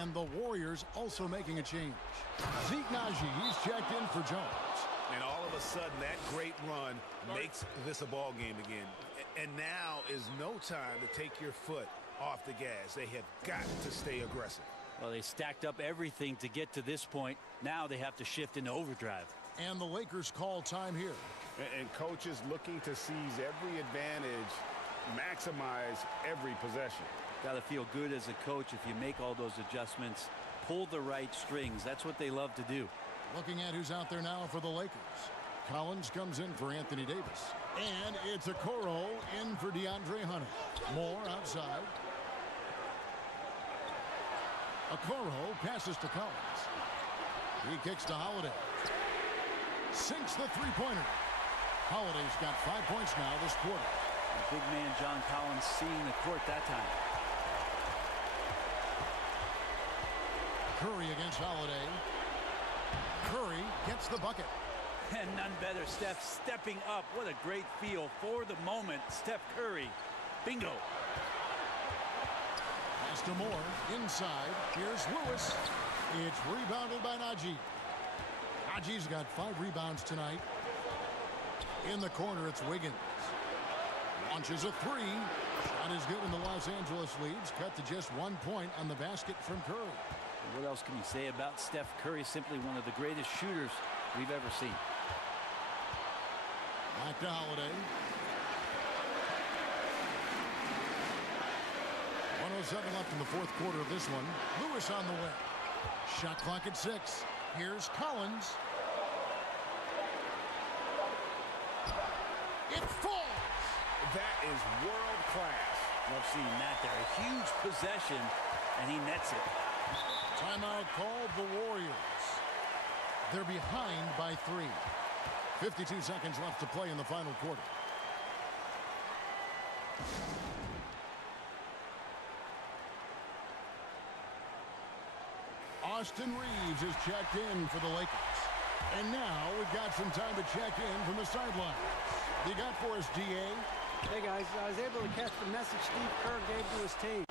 And the Warriors also making a change. Zeke Naji, he's checked in for Jones. And all of a sudden, that great run makes this a ball game again. And now is no time to take your foot off the gas. They have got to stay aggressive. Well, they stacked up everything to get to this point. Now they have to shift into overdrive. And the Lakers call time here. And coaches looking to seize every advantage, maximize every possession. Got to feel good as a coach if you make all those adjustments, pull the right strings. That's what they love to do. Looking at who's out there now for the Lakers. Collins comes in for Anthony Davis. And it's Okoro in for DeAndre Hunter. Moore outside. Okoro passes to Collins. He kicks to Holiday. Sinks the three-pointer. Holiday's got 5 points now this quarter. The big man John Collins seeing the court that time. Curry against Holiday. Curry gets the bucket. And none better. Steph stepping up. What a great feel for the moment. Steph Curry. Bingo. Pass to Moore. Inside. Here's Lewis. It's rebounded by Naji. Naji's got 5 rebounds tonight. In the corner, it's Wiggins. Launches a 3. Shot is good, and the Los Angeles leads cut to just 1 point on the basket from Curry. What else can you say about Steph Curry? Simply one of the greatest shooters we've ever seen. Back to Holiday. 1:07 left in the fourth quarter of this one. Lewis on the way. Shot clock at 6. Here's Collins. It falls. That is world class. Love seeing that there. A huge possession, and he nets it. Timeout called the Warriors. They're behind by 3. 52 seconds left to play in the final quarter. Austin Reeves is checked in for the Lakers. And now we've got some time to check in from the sideline. You got for us, DA? Hey, guys, I was able to catch the message Steve Kerr gave to his team.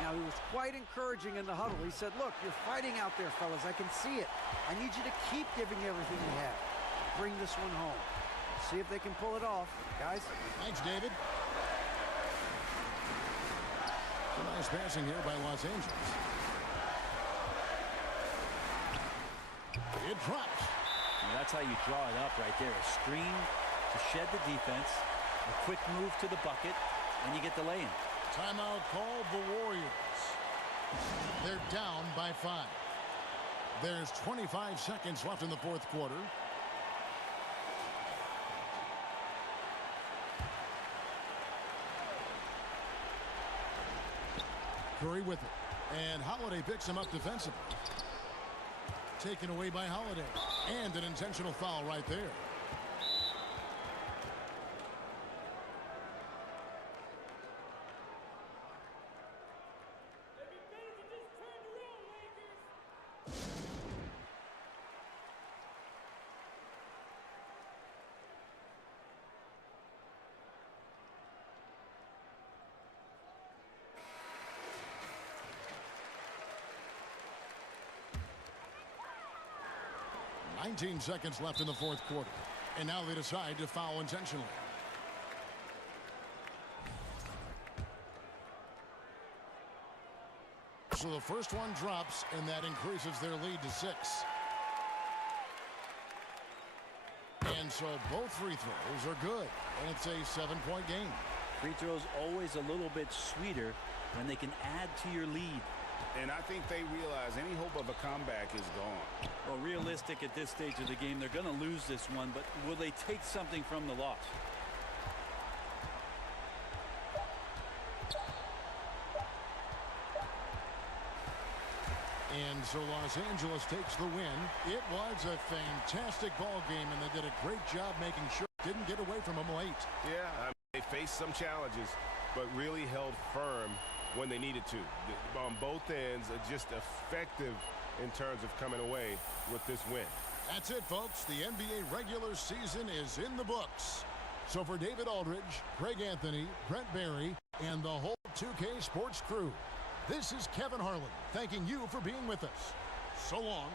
Now, he was quite encouraging in the huddle. He said, look, you're fighting out there, fellas. I can see it. I need you to keep giving everything you have. Bring this one home. See if they can pull it off, guys. Thanks, David. Nice passing here by Los Angeles. It drops. And that's how you draw it up right there. A screen to shed the defense, a quick move to the bucket, and you get the lay-in. Timeout called the Warriors. They're down by 5. There's 25 seconds left in the fourth quarter. Curry with it. And Holiday picks him up defensively. Taken away by Holiday. And an intentional foul right there. 19 seconds left in the fourth quarter. And now they decide to foul intentionally. So the first one drops, and that increases their lead to 6. And so both free throws are good, and it's a 7-point game. Free throws always a little bit sweeter when they can add to your lead. And I think they realize any hope of a comeback is gone. Well, realistic at this stage of the game, they're going to lose this one, but will they take something from the loss? And so Los Angeles takes the win. It was a fantastic ball game, and they did a great job making sure it didn't get away from them late. Yeah, they faced some challenges, but really held firm when they needed to. On both ends, just effective in terms of coming away with this win. That's it, folks. The NBA regular season is in the books. So for David Aldridge, Greg Anthony, Brent Barry, and the whole 2K Sports crew, this is Kevin Harlan thanking you for being with us. So long.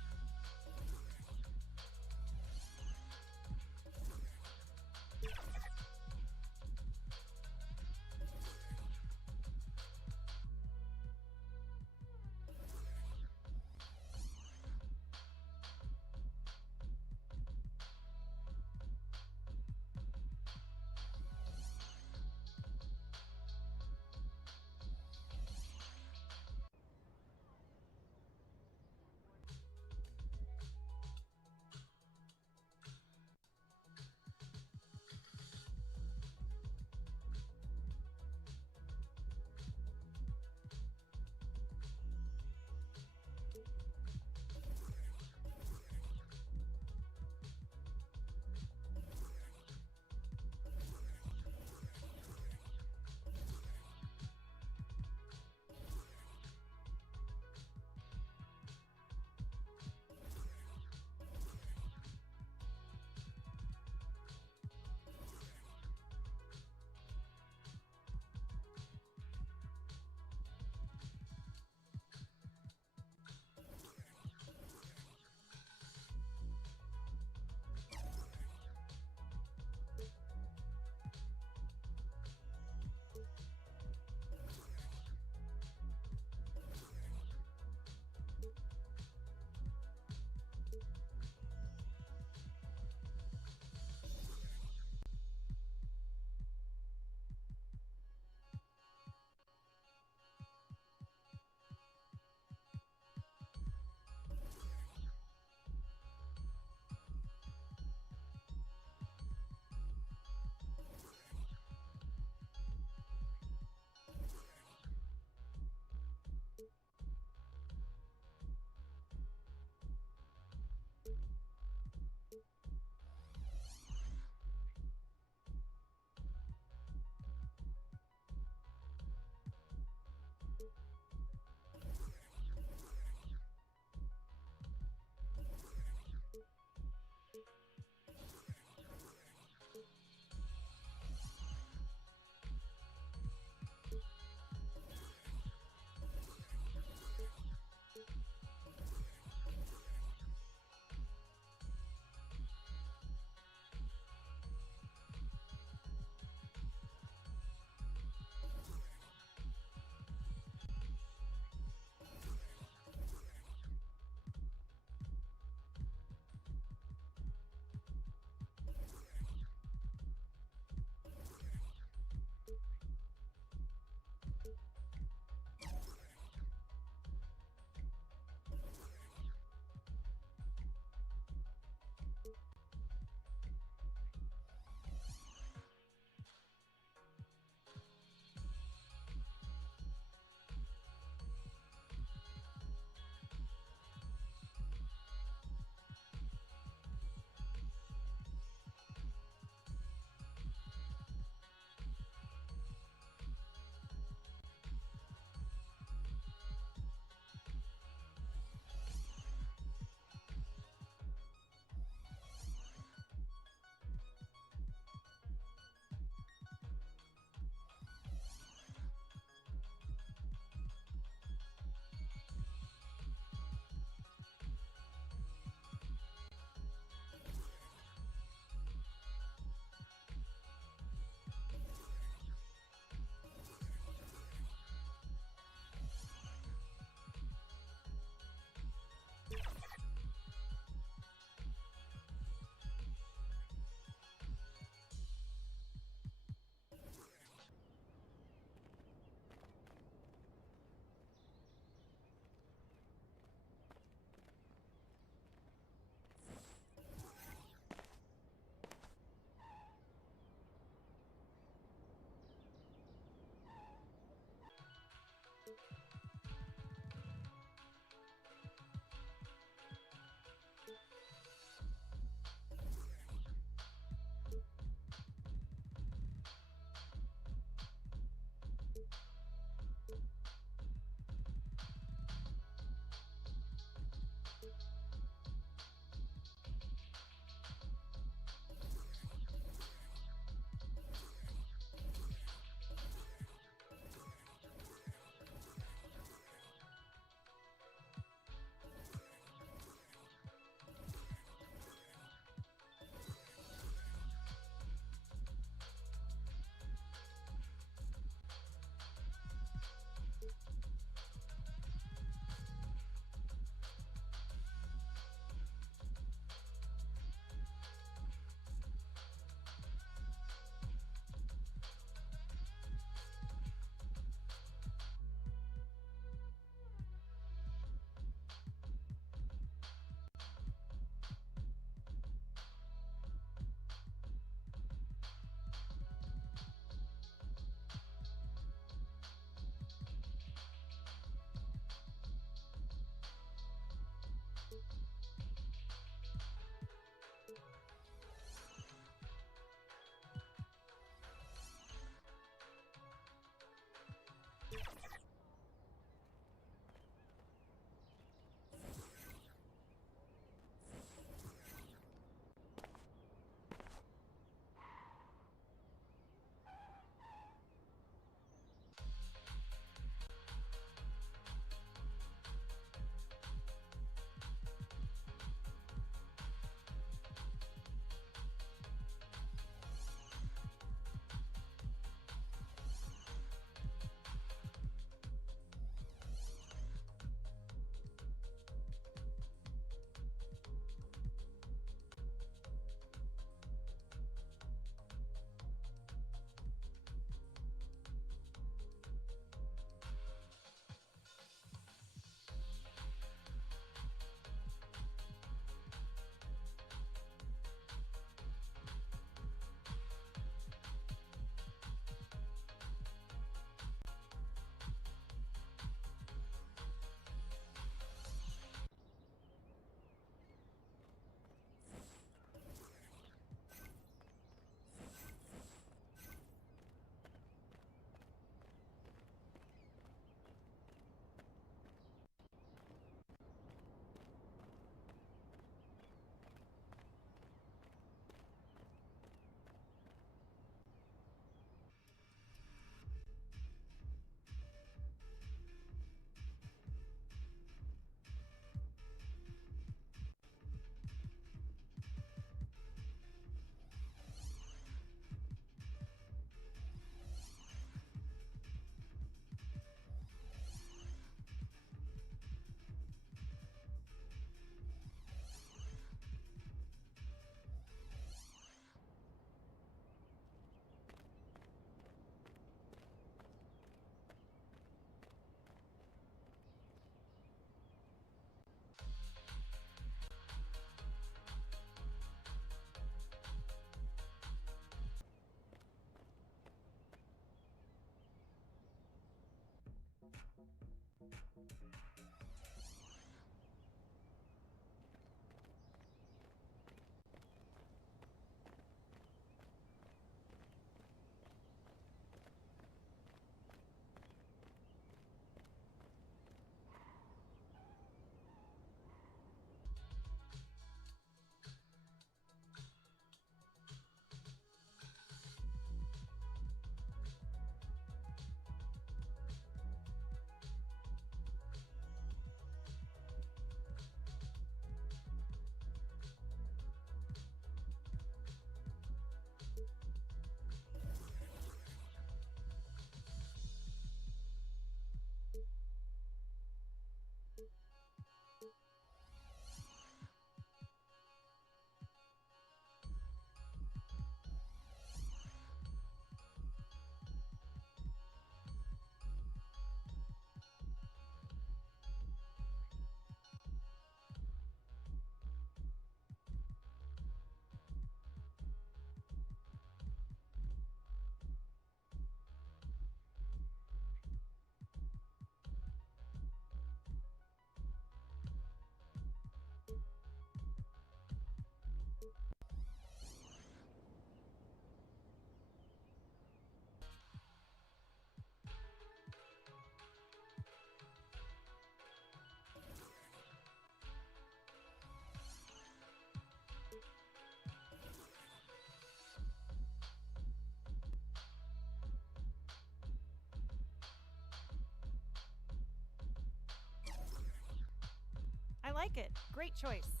like it. Great choice.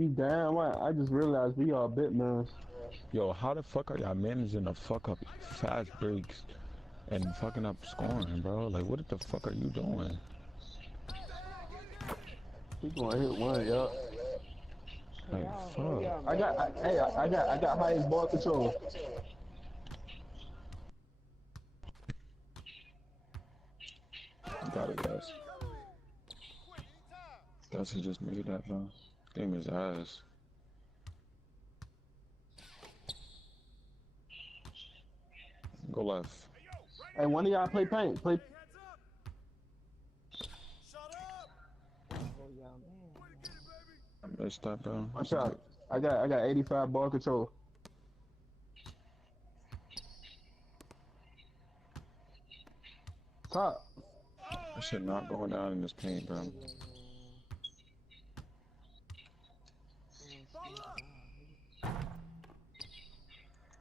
You damn right. I just realized we all bit man. Yo, how the fuck are y'all managing to fuck up fast breaks and fucking up scoring, bro? Like, what the fuck are you doing? We gonna hit one, yup. Like, fuck. I got highest ball control. Got it, guys. Guess he just made that, bro. Game is ass. Go left. Hey, one of y'all play paint. Play. I missed that, bro. Watch out. I got 85 ball control. Top. That shit not going down in this paint, bro.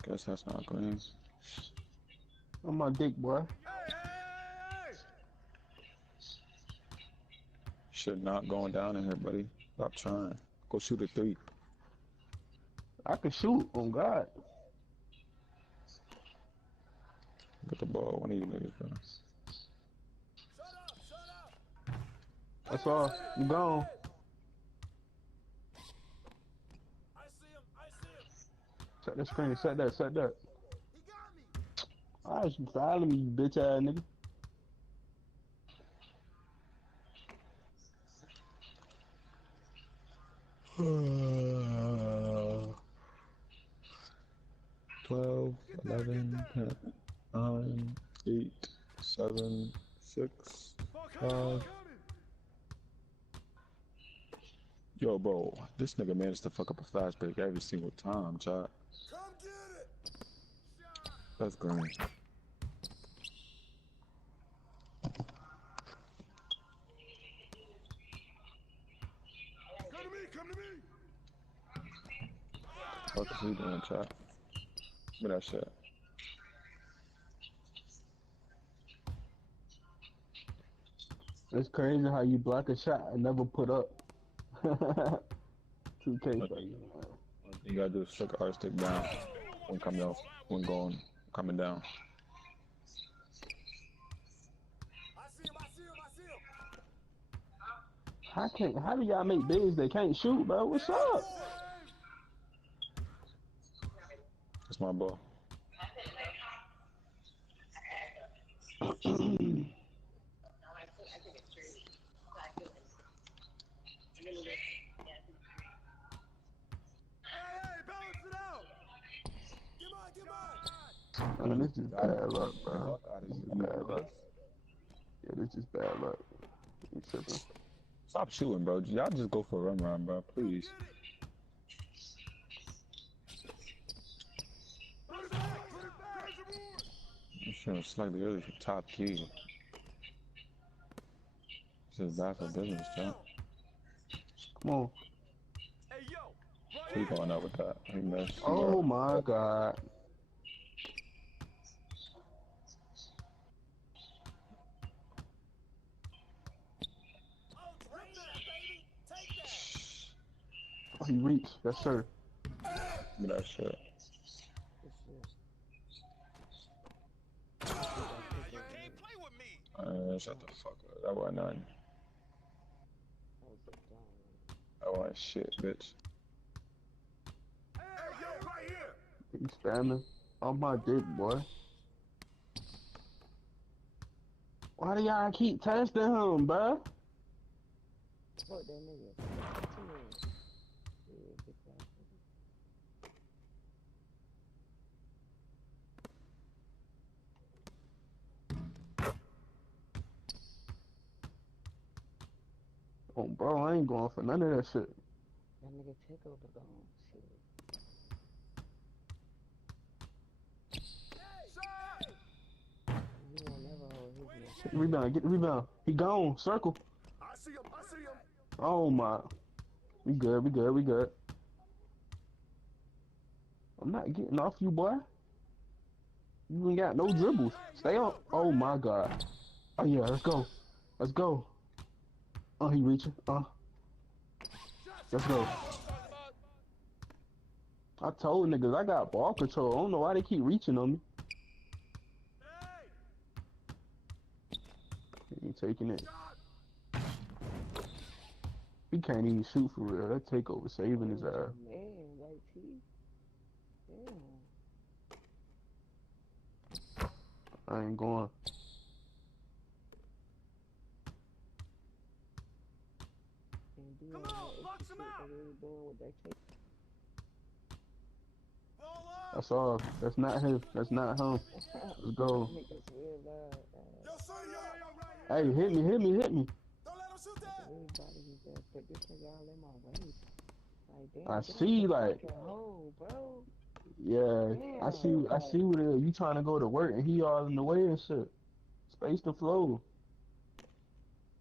Guess that's not green. On my dick, boy. Shit not going down in here, buddy. Stop trying. Go shoot a 3. I can shoot, on God. Get the ball, one of you niggas, bro. That's all. You gone. Set that screen. Set that. Set that. Alright, you following me, you bitch ass nigga. Uh, 12, 11, 10, 9, 8, 7, 6, 5. Yo, bro, this nigga managed to fuck up a fast break every single time, chat. That's green. What the fuck is he doing, chat? Give me that shit. It's crazy how you block a shot and never put up. 2K, baby. You gotta do is flick R stick down when coming off, when coming down. How do y'all make bigs they can't shoot, bro? What's up? That's my ball. I mean, this is bad luck, bro. This is bad luck. Yeah, this is bad luck. You tripping. Stop shooting, bro. Y'all just go for a run, bro. Please. I'm sure slightly early for top key. This is bad for business, chat. Come on. He going up with that. He missed. Oh my God. Oh, he reached. Yes, sir. Give me that shit. Shut the fuck up. That wasn't nothing. That wasn't shit, bitch. He's spamming on my dick, boy. Why do y'all keep testing him, bruh? Fuck that nigga. Oh, bro, I ain't going for none of that shit. That nigga tickled the bone. Get the rebound, get the rebound. He gone, circle. I see him, I see him. Oh my. We good, we good, we good. I'm not getting off you, boy. You ain't got no dribbles. Stay on. Oh my God. Oh yeah, let's go. Let's go. Oh, he reaching. Let's go. I told niggas I got ball control. I don't know why they keep reaching on me. He ain't taking it. He can't even shoot for real. That takeover saving his ass. Man, white tee. Damn. I ain't going. Come on, box him out. That's all. That's not him. That's not him. Let's go. Hey, hit me, hit me, hit me. Everybody is there, but this nigga all in my way. Like, damn, I get see, on the like, fucking hole, bro. yeah. Damn. I see what you trying to go to work and he all in the way and shit. Space the flow.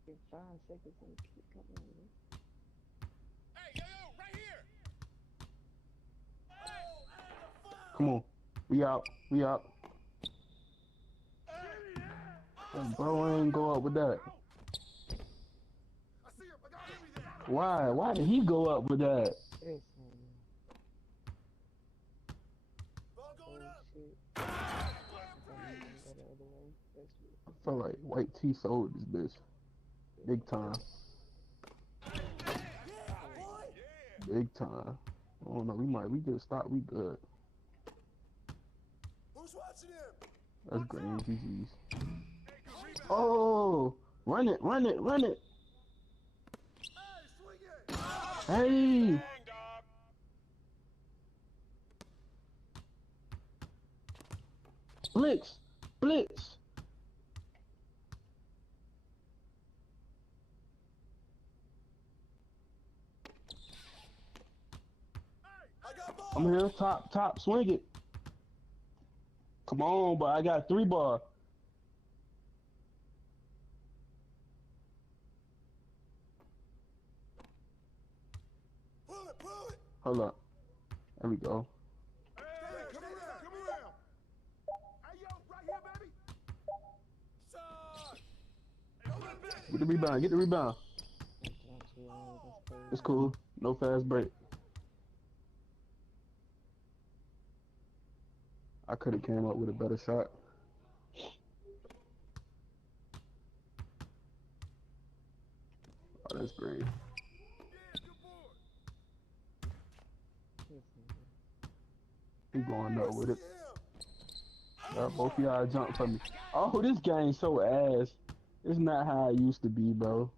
In 5 seconds and keep coming on, man. Hey, yo, right here. Come on. We out. We out. Bro, I ain't go up with that. Why? Why did he go up with that? Listen. Oh, shit. I I feel like White T sold this bitch. Big time. Big time. I don't know. We just stop. We good. Who's watching him? That's green GG's. Oh, run it, run it, run it. Hey. Blitz, blitz. I'm here, top, swing it. Come on, but I got 3 ball. Hold up. There we go. Come around. Hey, yo, right here, baby. Get the rebound, get the rebound. It's cool. No fast break. I could have came up with a better shot. Oh, that's great. He going up with it. Both of y'all jump for me. Oh, this game's so ass. It's not how it used to be, bro.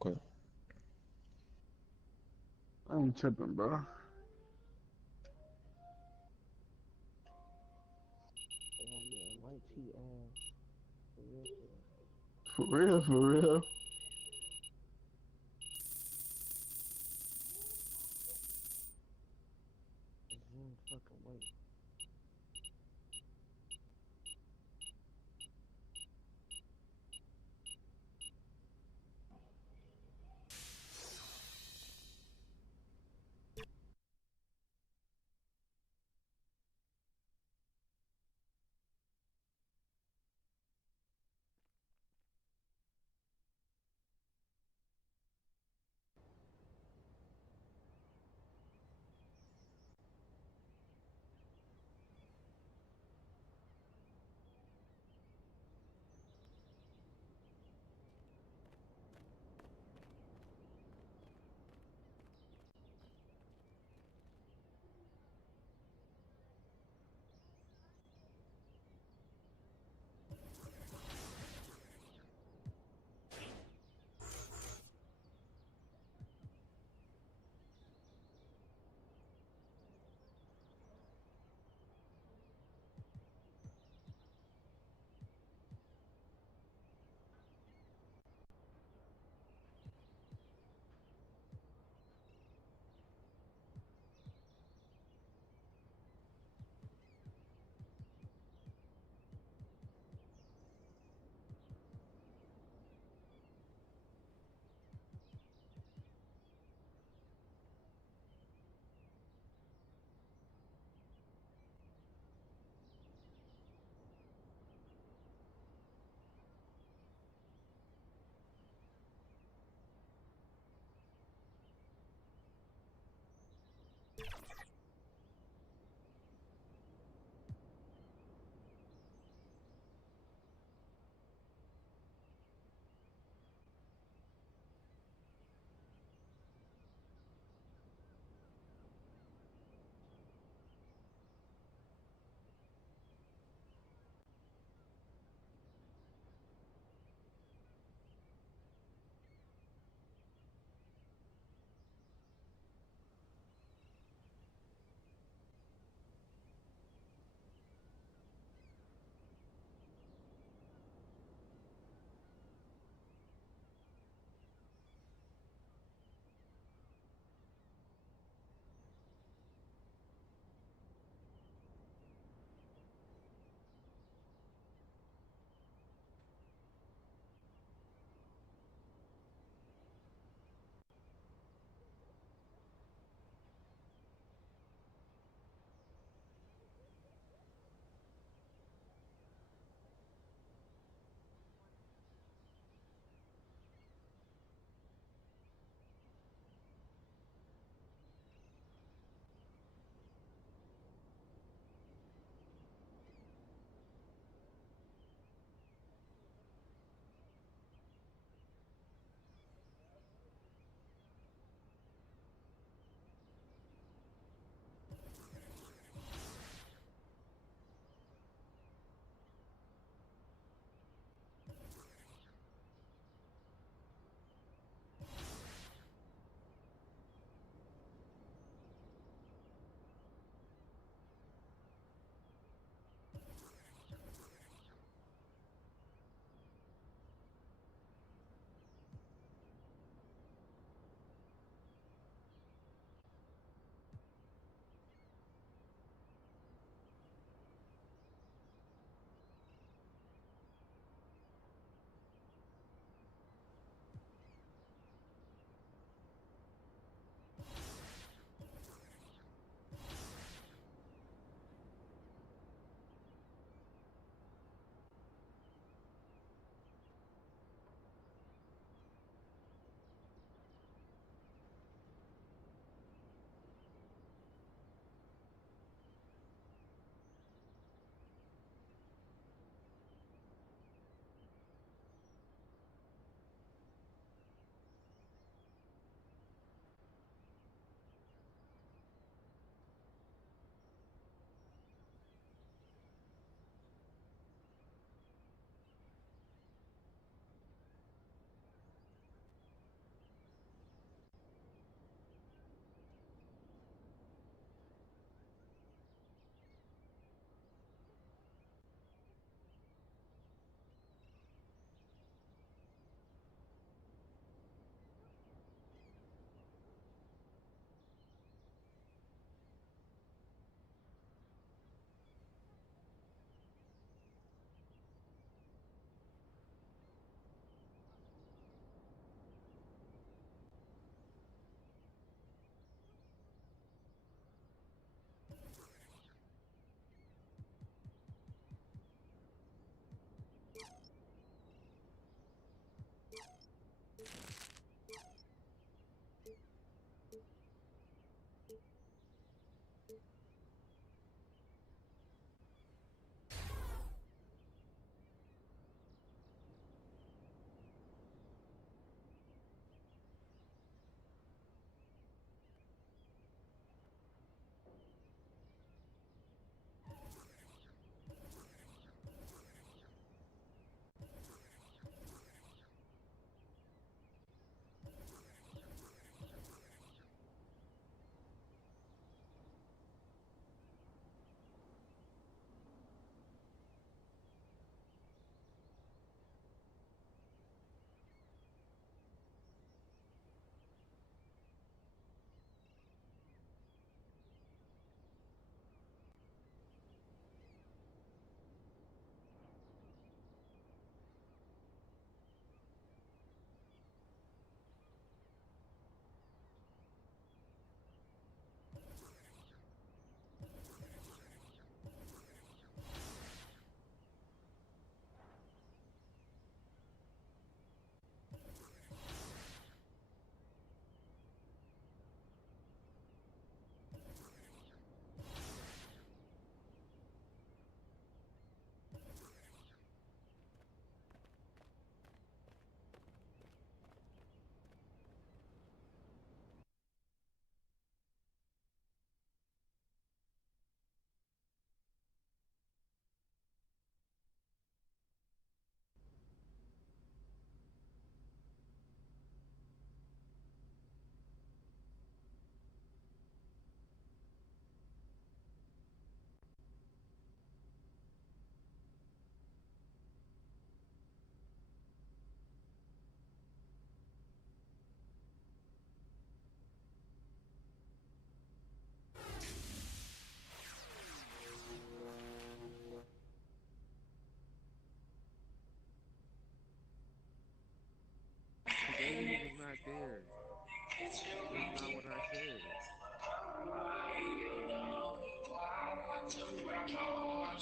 Good. I ain't tripping, bro. Oh, yeah, white tee ass. For real, for real. For real, for real. Fucking white. Y'all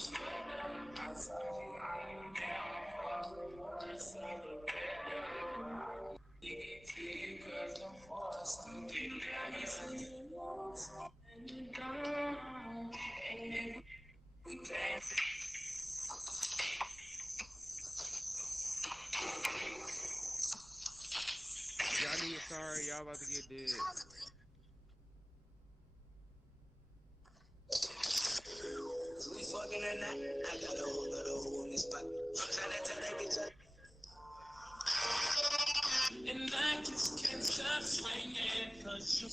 need sorry, y'all about to get dead. We fucking at night. I got a whole lot of hoe in this spot. Tryna tell that bitch and I just can't stop swinging, cause you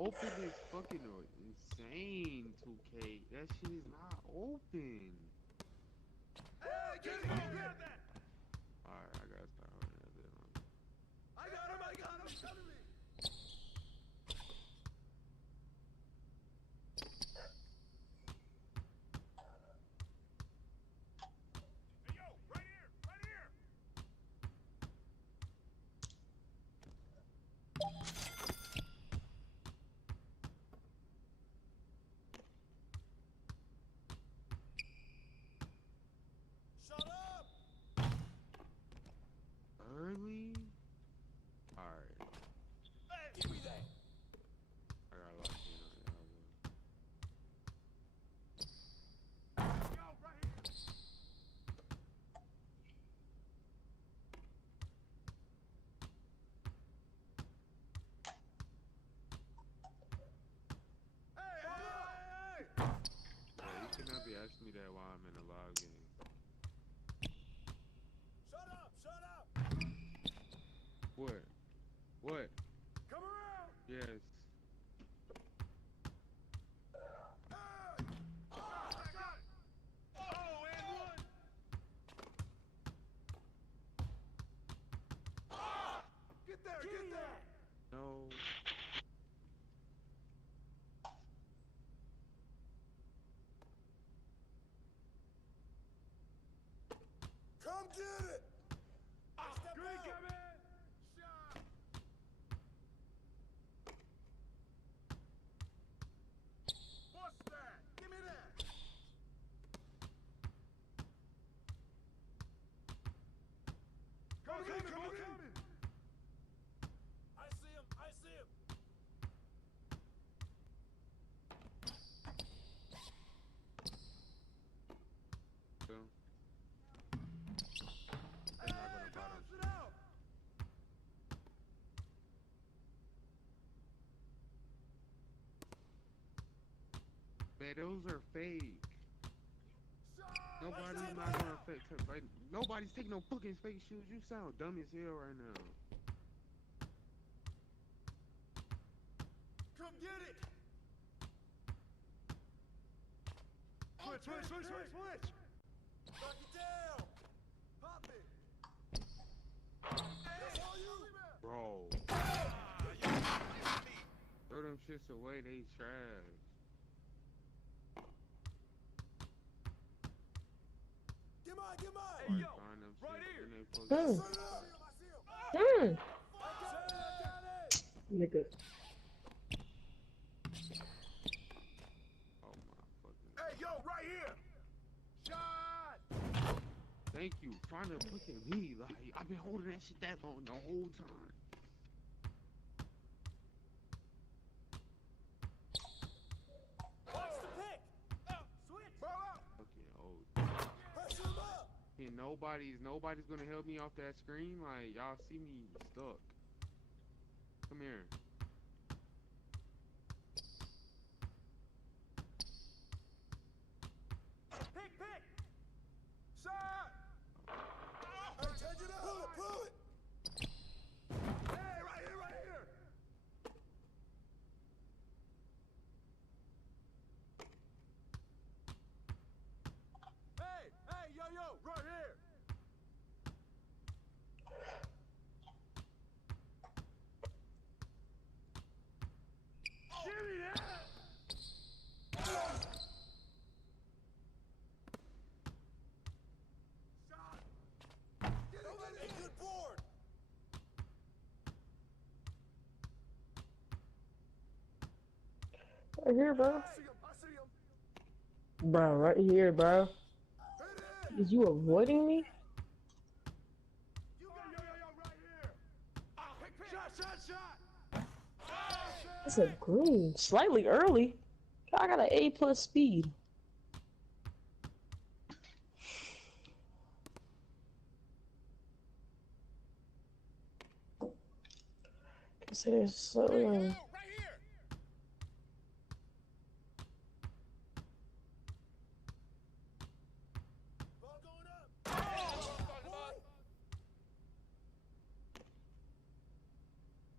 Open is fucking insane, 2K. That shit is not open. Hey, get him, grab that! Alright, I gotta start holding that bit on. I got him, come to me! Early? Alright. Hey, give me that! I gotta lock in on y'all. Yeah, you cannot be asking me that while I'm in a live game. Shut up! What? What? Come around! Yes. Get there! No. Come get it! Green coming! Shot! What's that? Give me that! Come coming! I see him! So. They're not gonna bottom shoot. Man, those are fake. Nobody's not gonna fake. Like, nobody's taking no fucking fake shoes. You sound dumb as hell right now. Come get it! Switch. Knock it down. Pop it. That's all you. Bro. Throw them shits away, they trash. Get mine. Hey, yo, right here. Nigga. Hey, yo, right here. Shot. Thank you. Trying to look at me like I've been holding that shit that long the whole time. Watch the pick. Switch. Ball out. Fucking old. Pressure him up. And nobody's gonna help me off that screen. Like y'all see me stuck. Come here. Pick. Shot. Hey, change it up. Pull it. Hey, right here. Hey, yo, right here. Give me that. Good board. Right here, bro. I see him. Bro, right here, bro. Is you avoiding me? Yo, right here. Shot. That's a green. Slightly early. I got an A+ speed. Consider slightly early.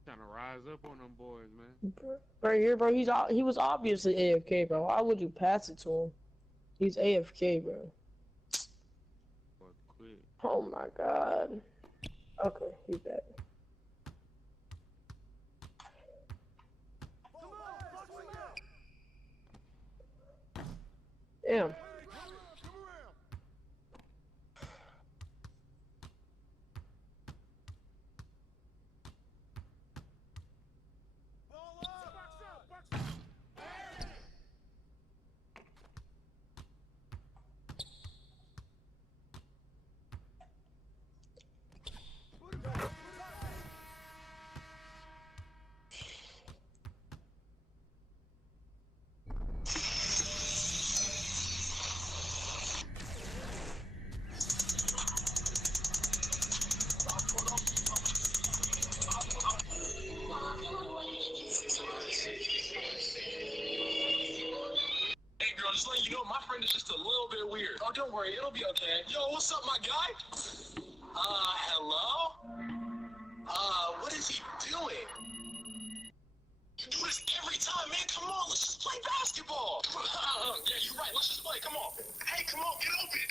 Trying to rise up on them boys, man. Right here, bro. He was obviously AFK, bro. Why would you pass it to him? He's AFK, bro. Quit. Oh my god. Okay, he's back. Damn. Just letting you know, my friend is just a little bit weird. Oh, don't worry, it'll be okay. Yo, what's up, my guy? Hello? What is he doing? You do this every time, man. Come on, let's just play basketball. Yeah, you're right. Let's just play. Come on. Hey, come on, get open.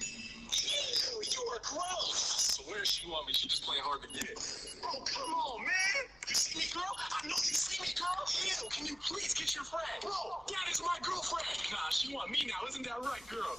Ew, you are gross. I swear she want me. She just playing hard to get. Bro, come on, man. You see me, girl? I know you see me, girl. Ew, can you please get your friend? Bro, that is my girlfriend. Nah, she want me now. Isn't that right, girl?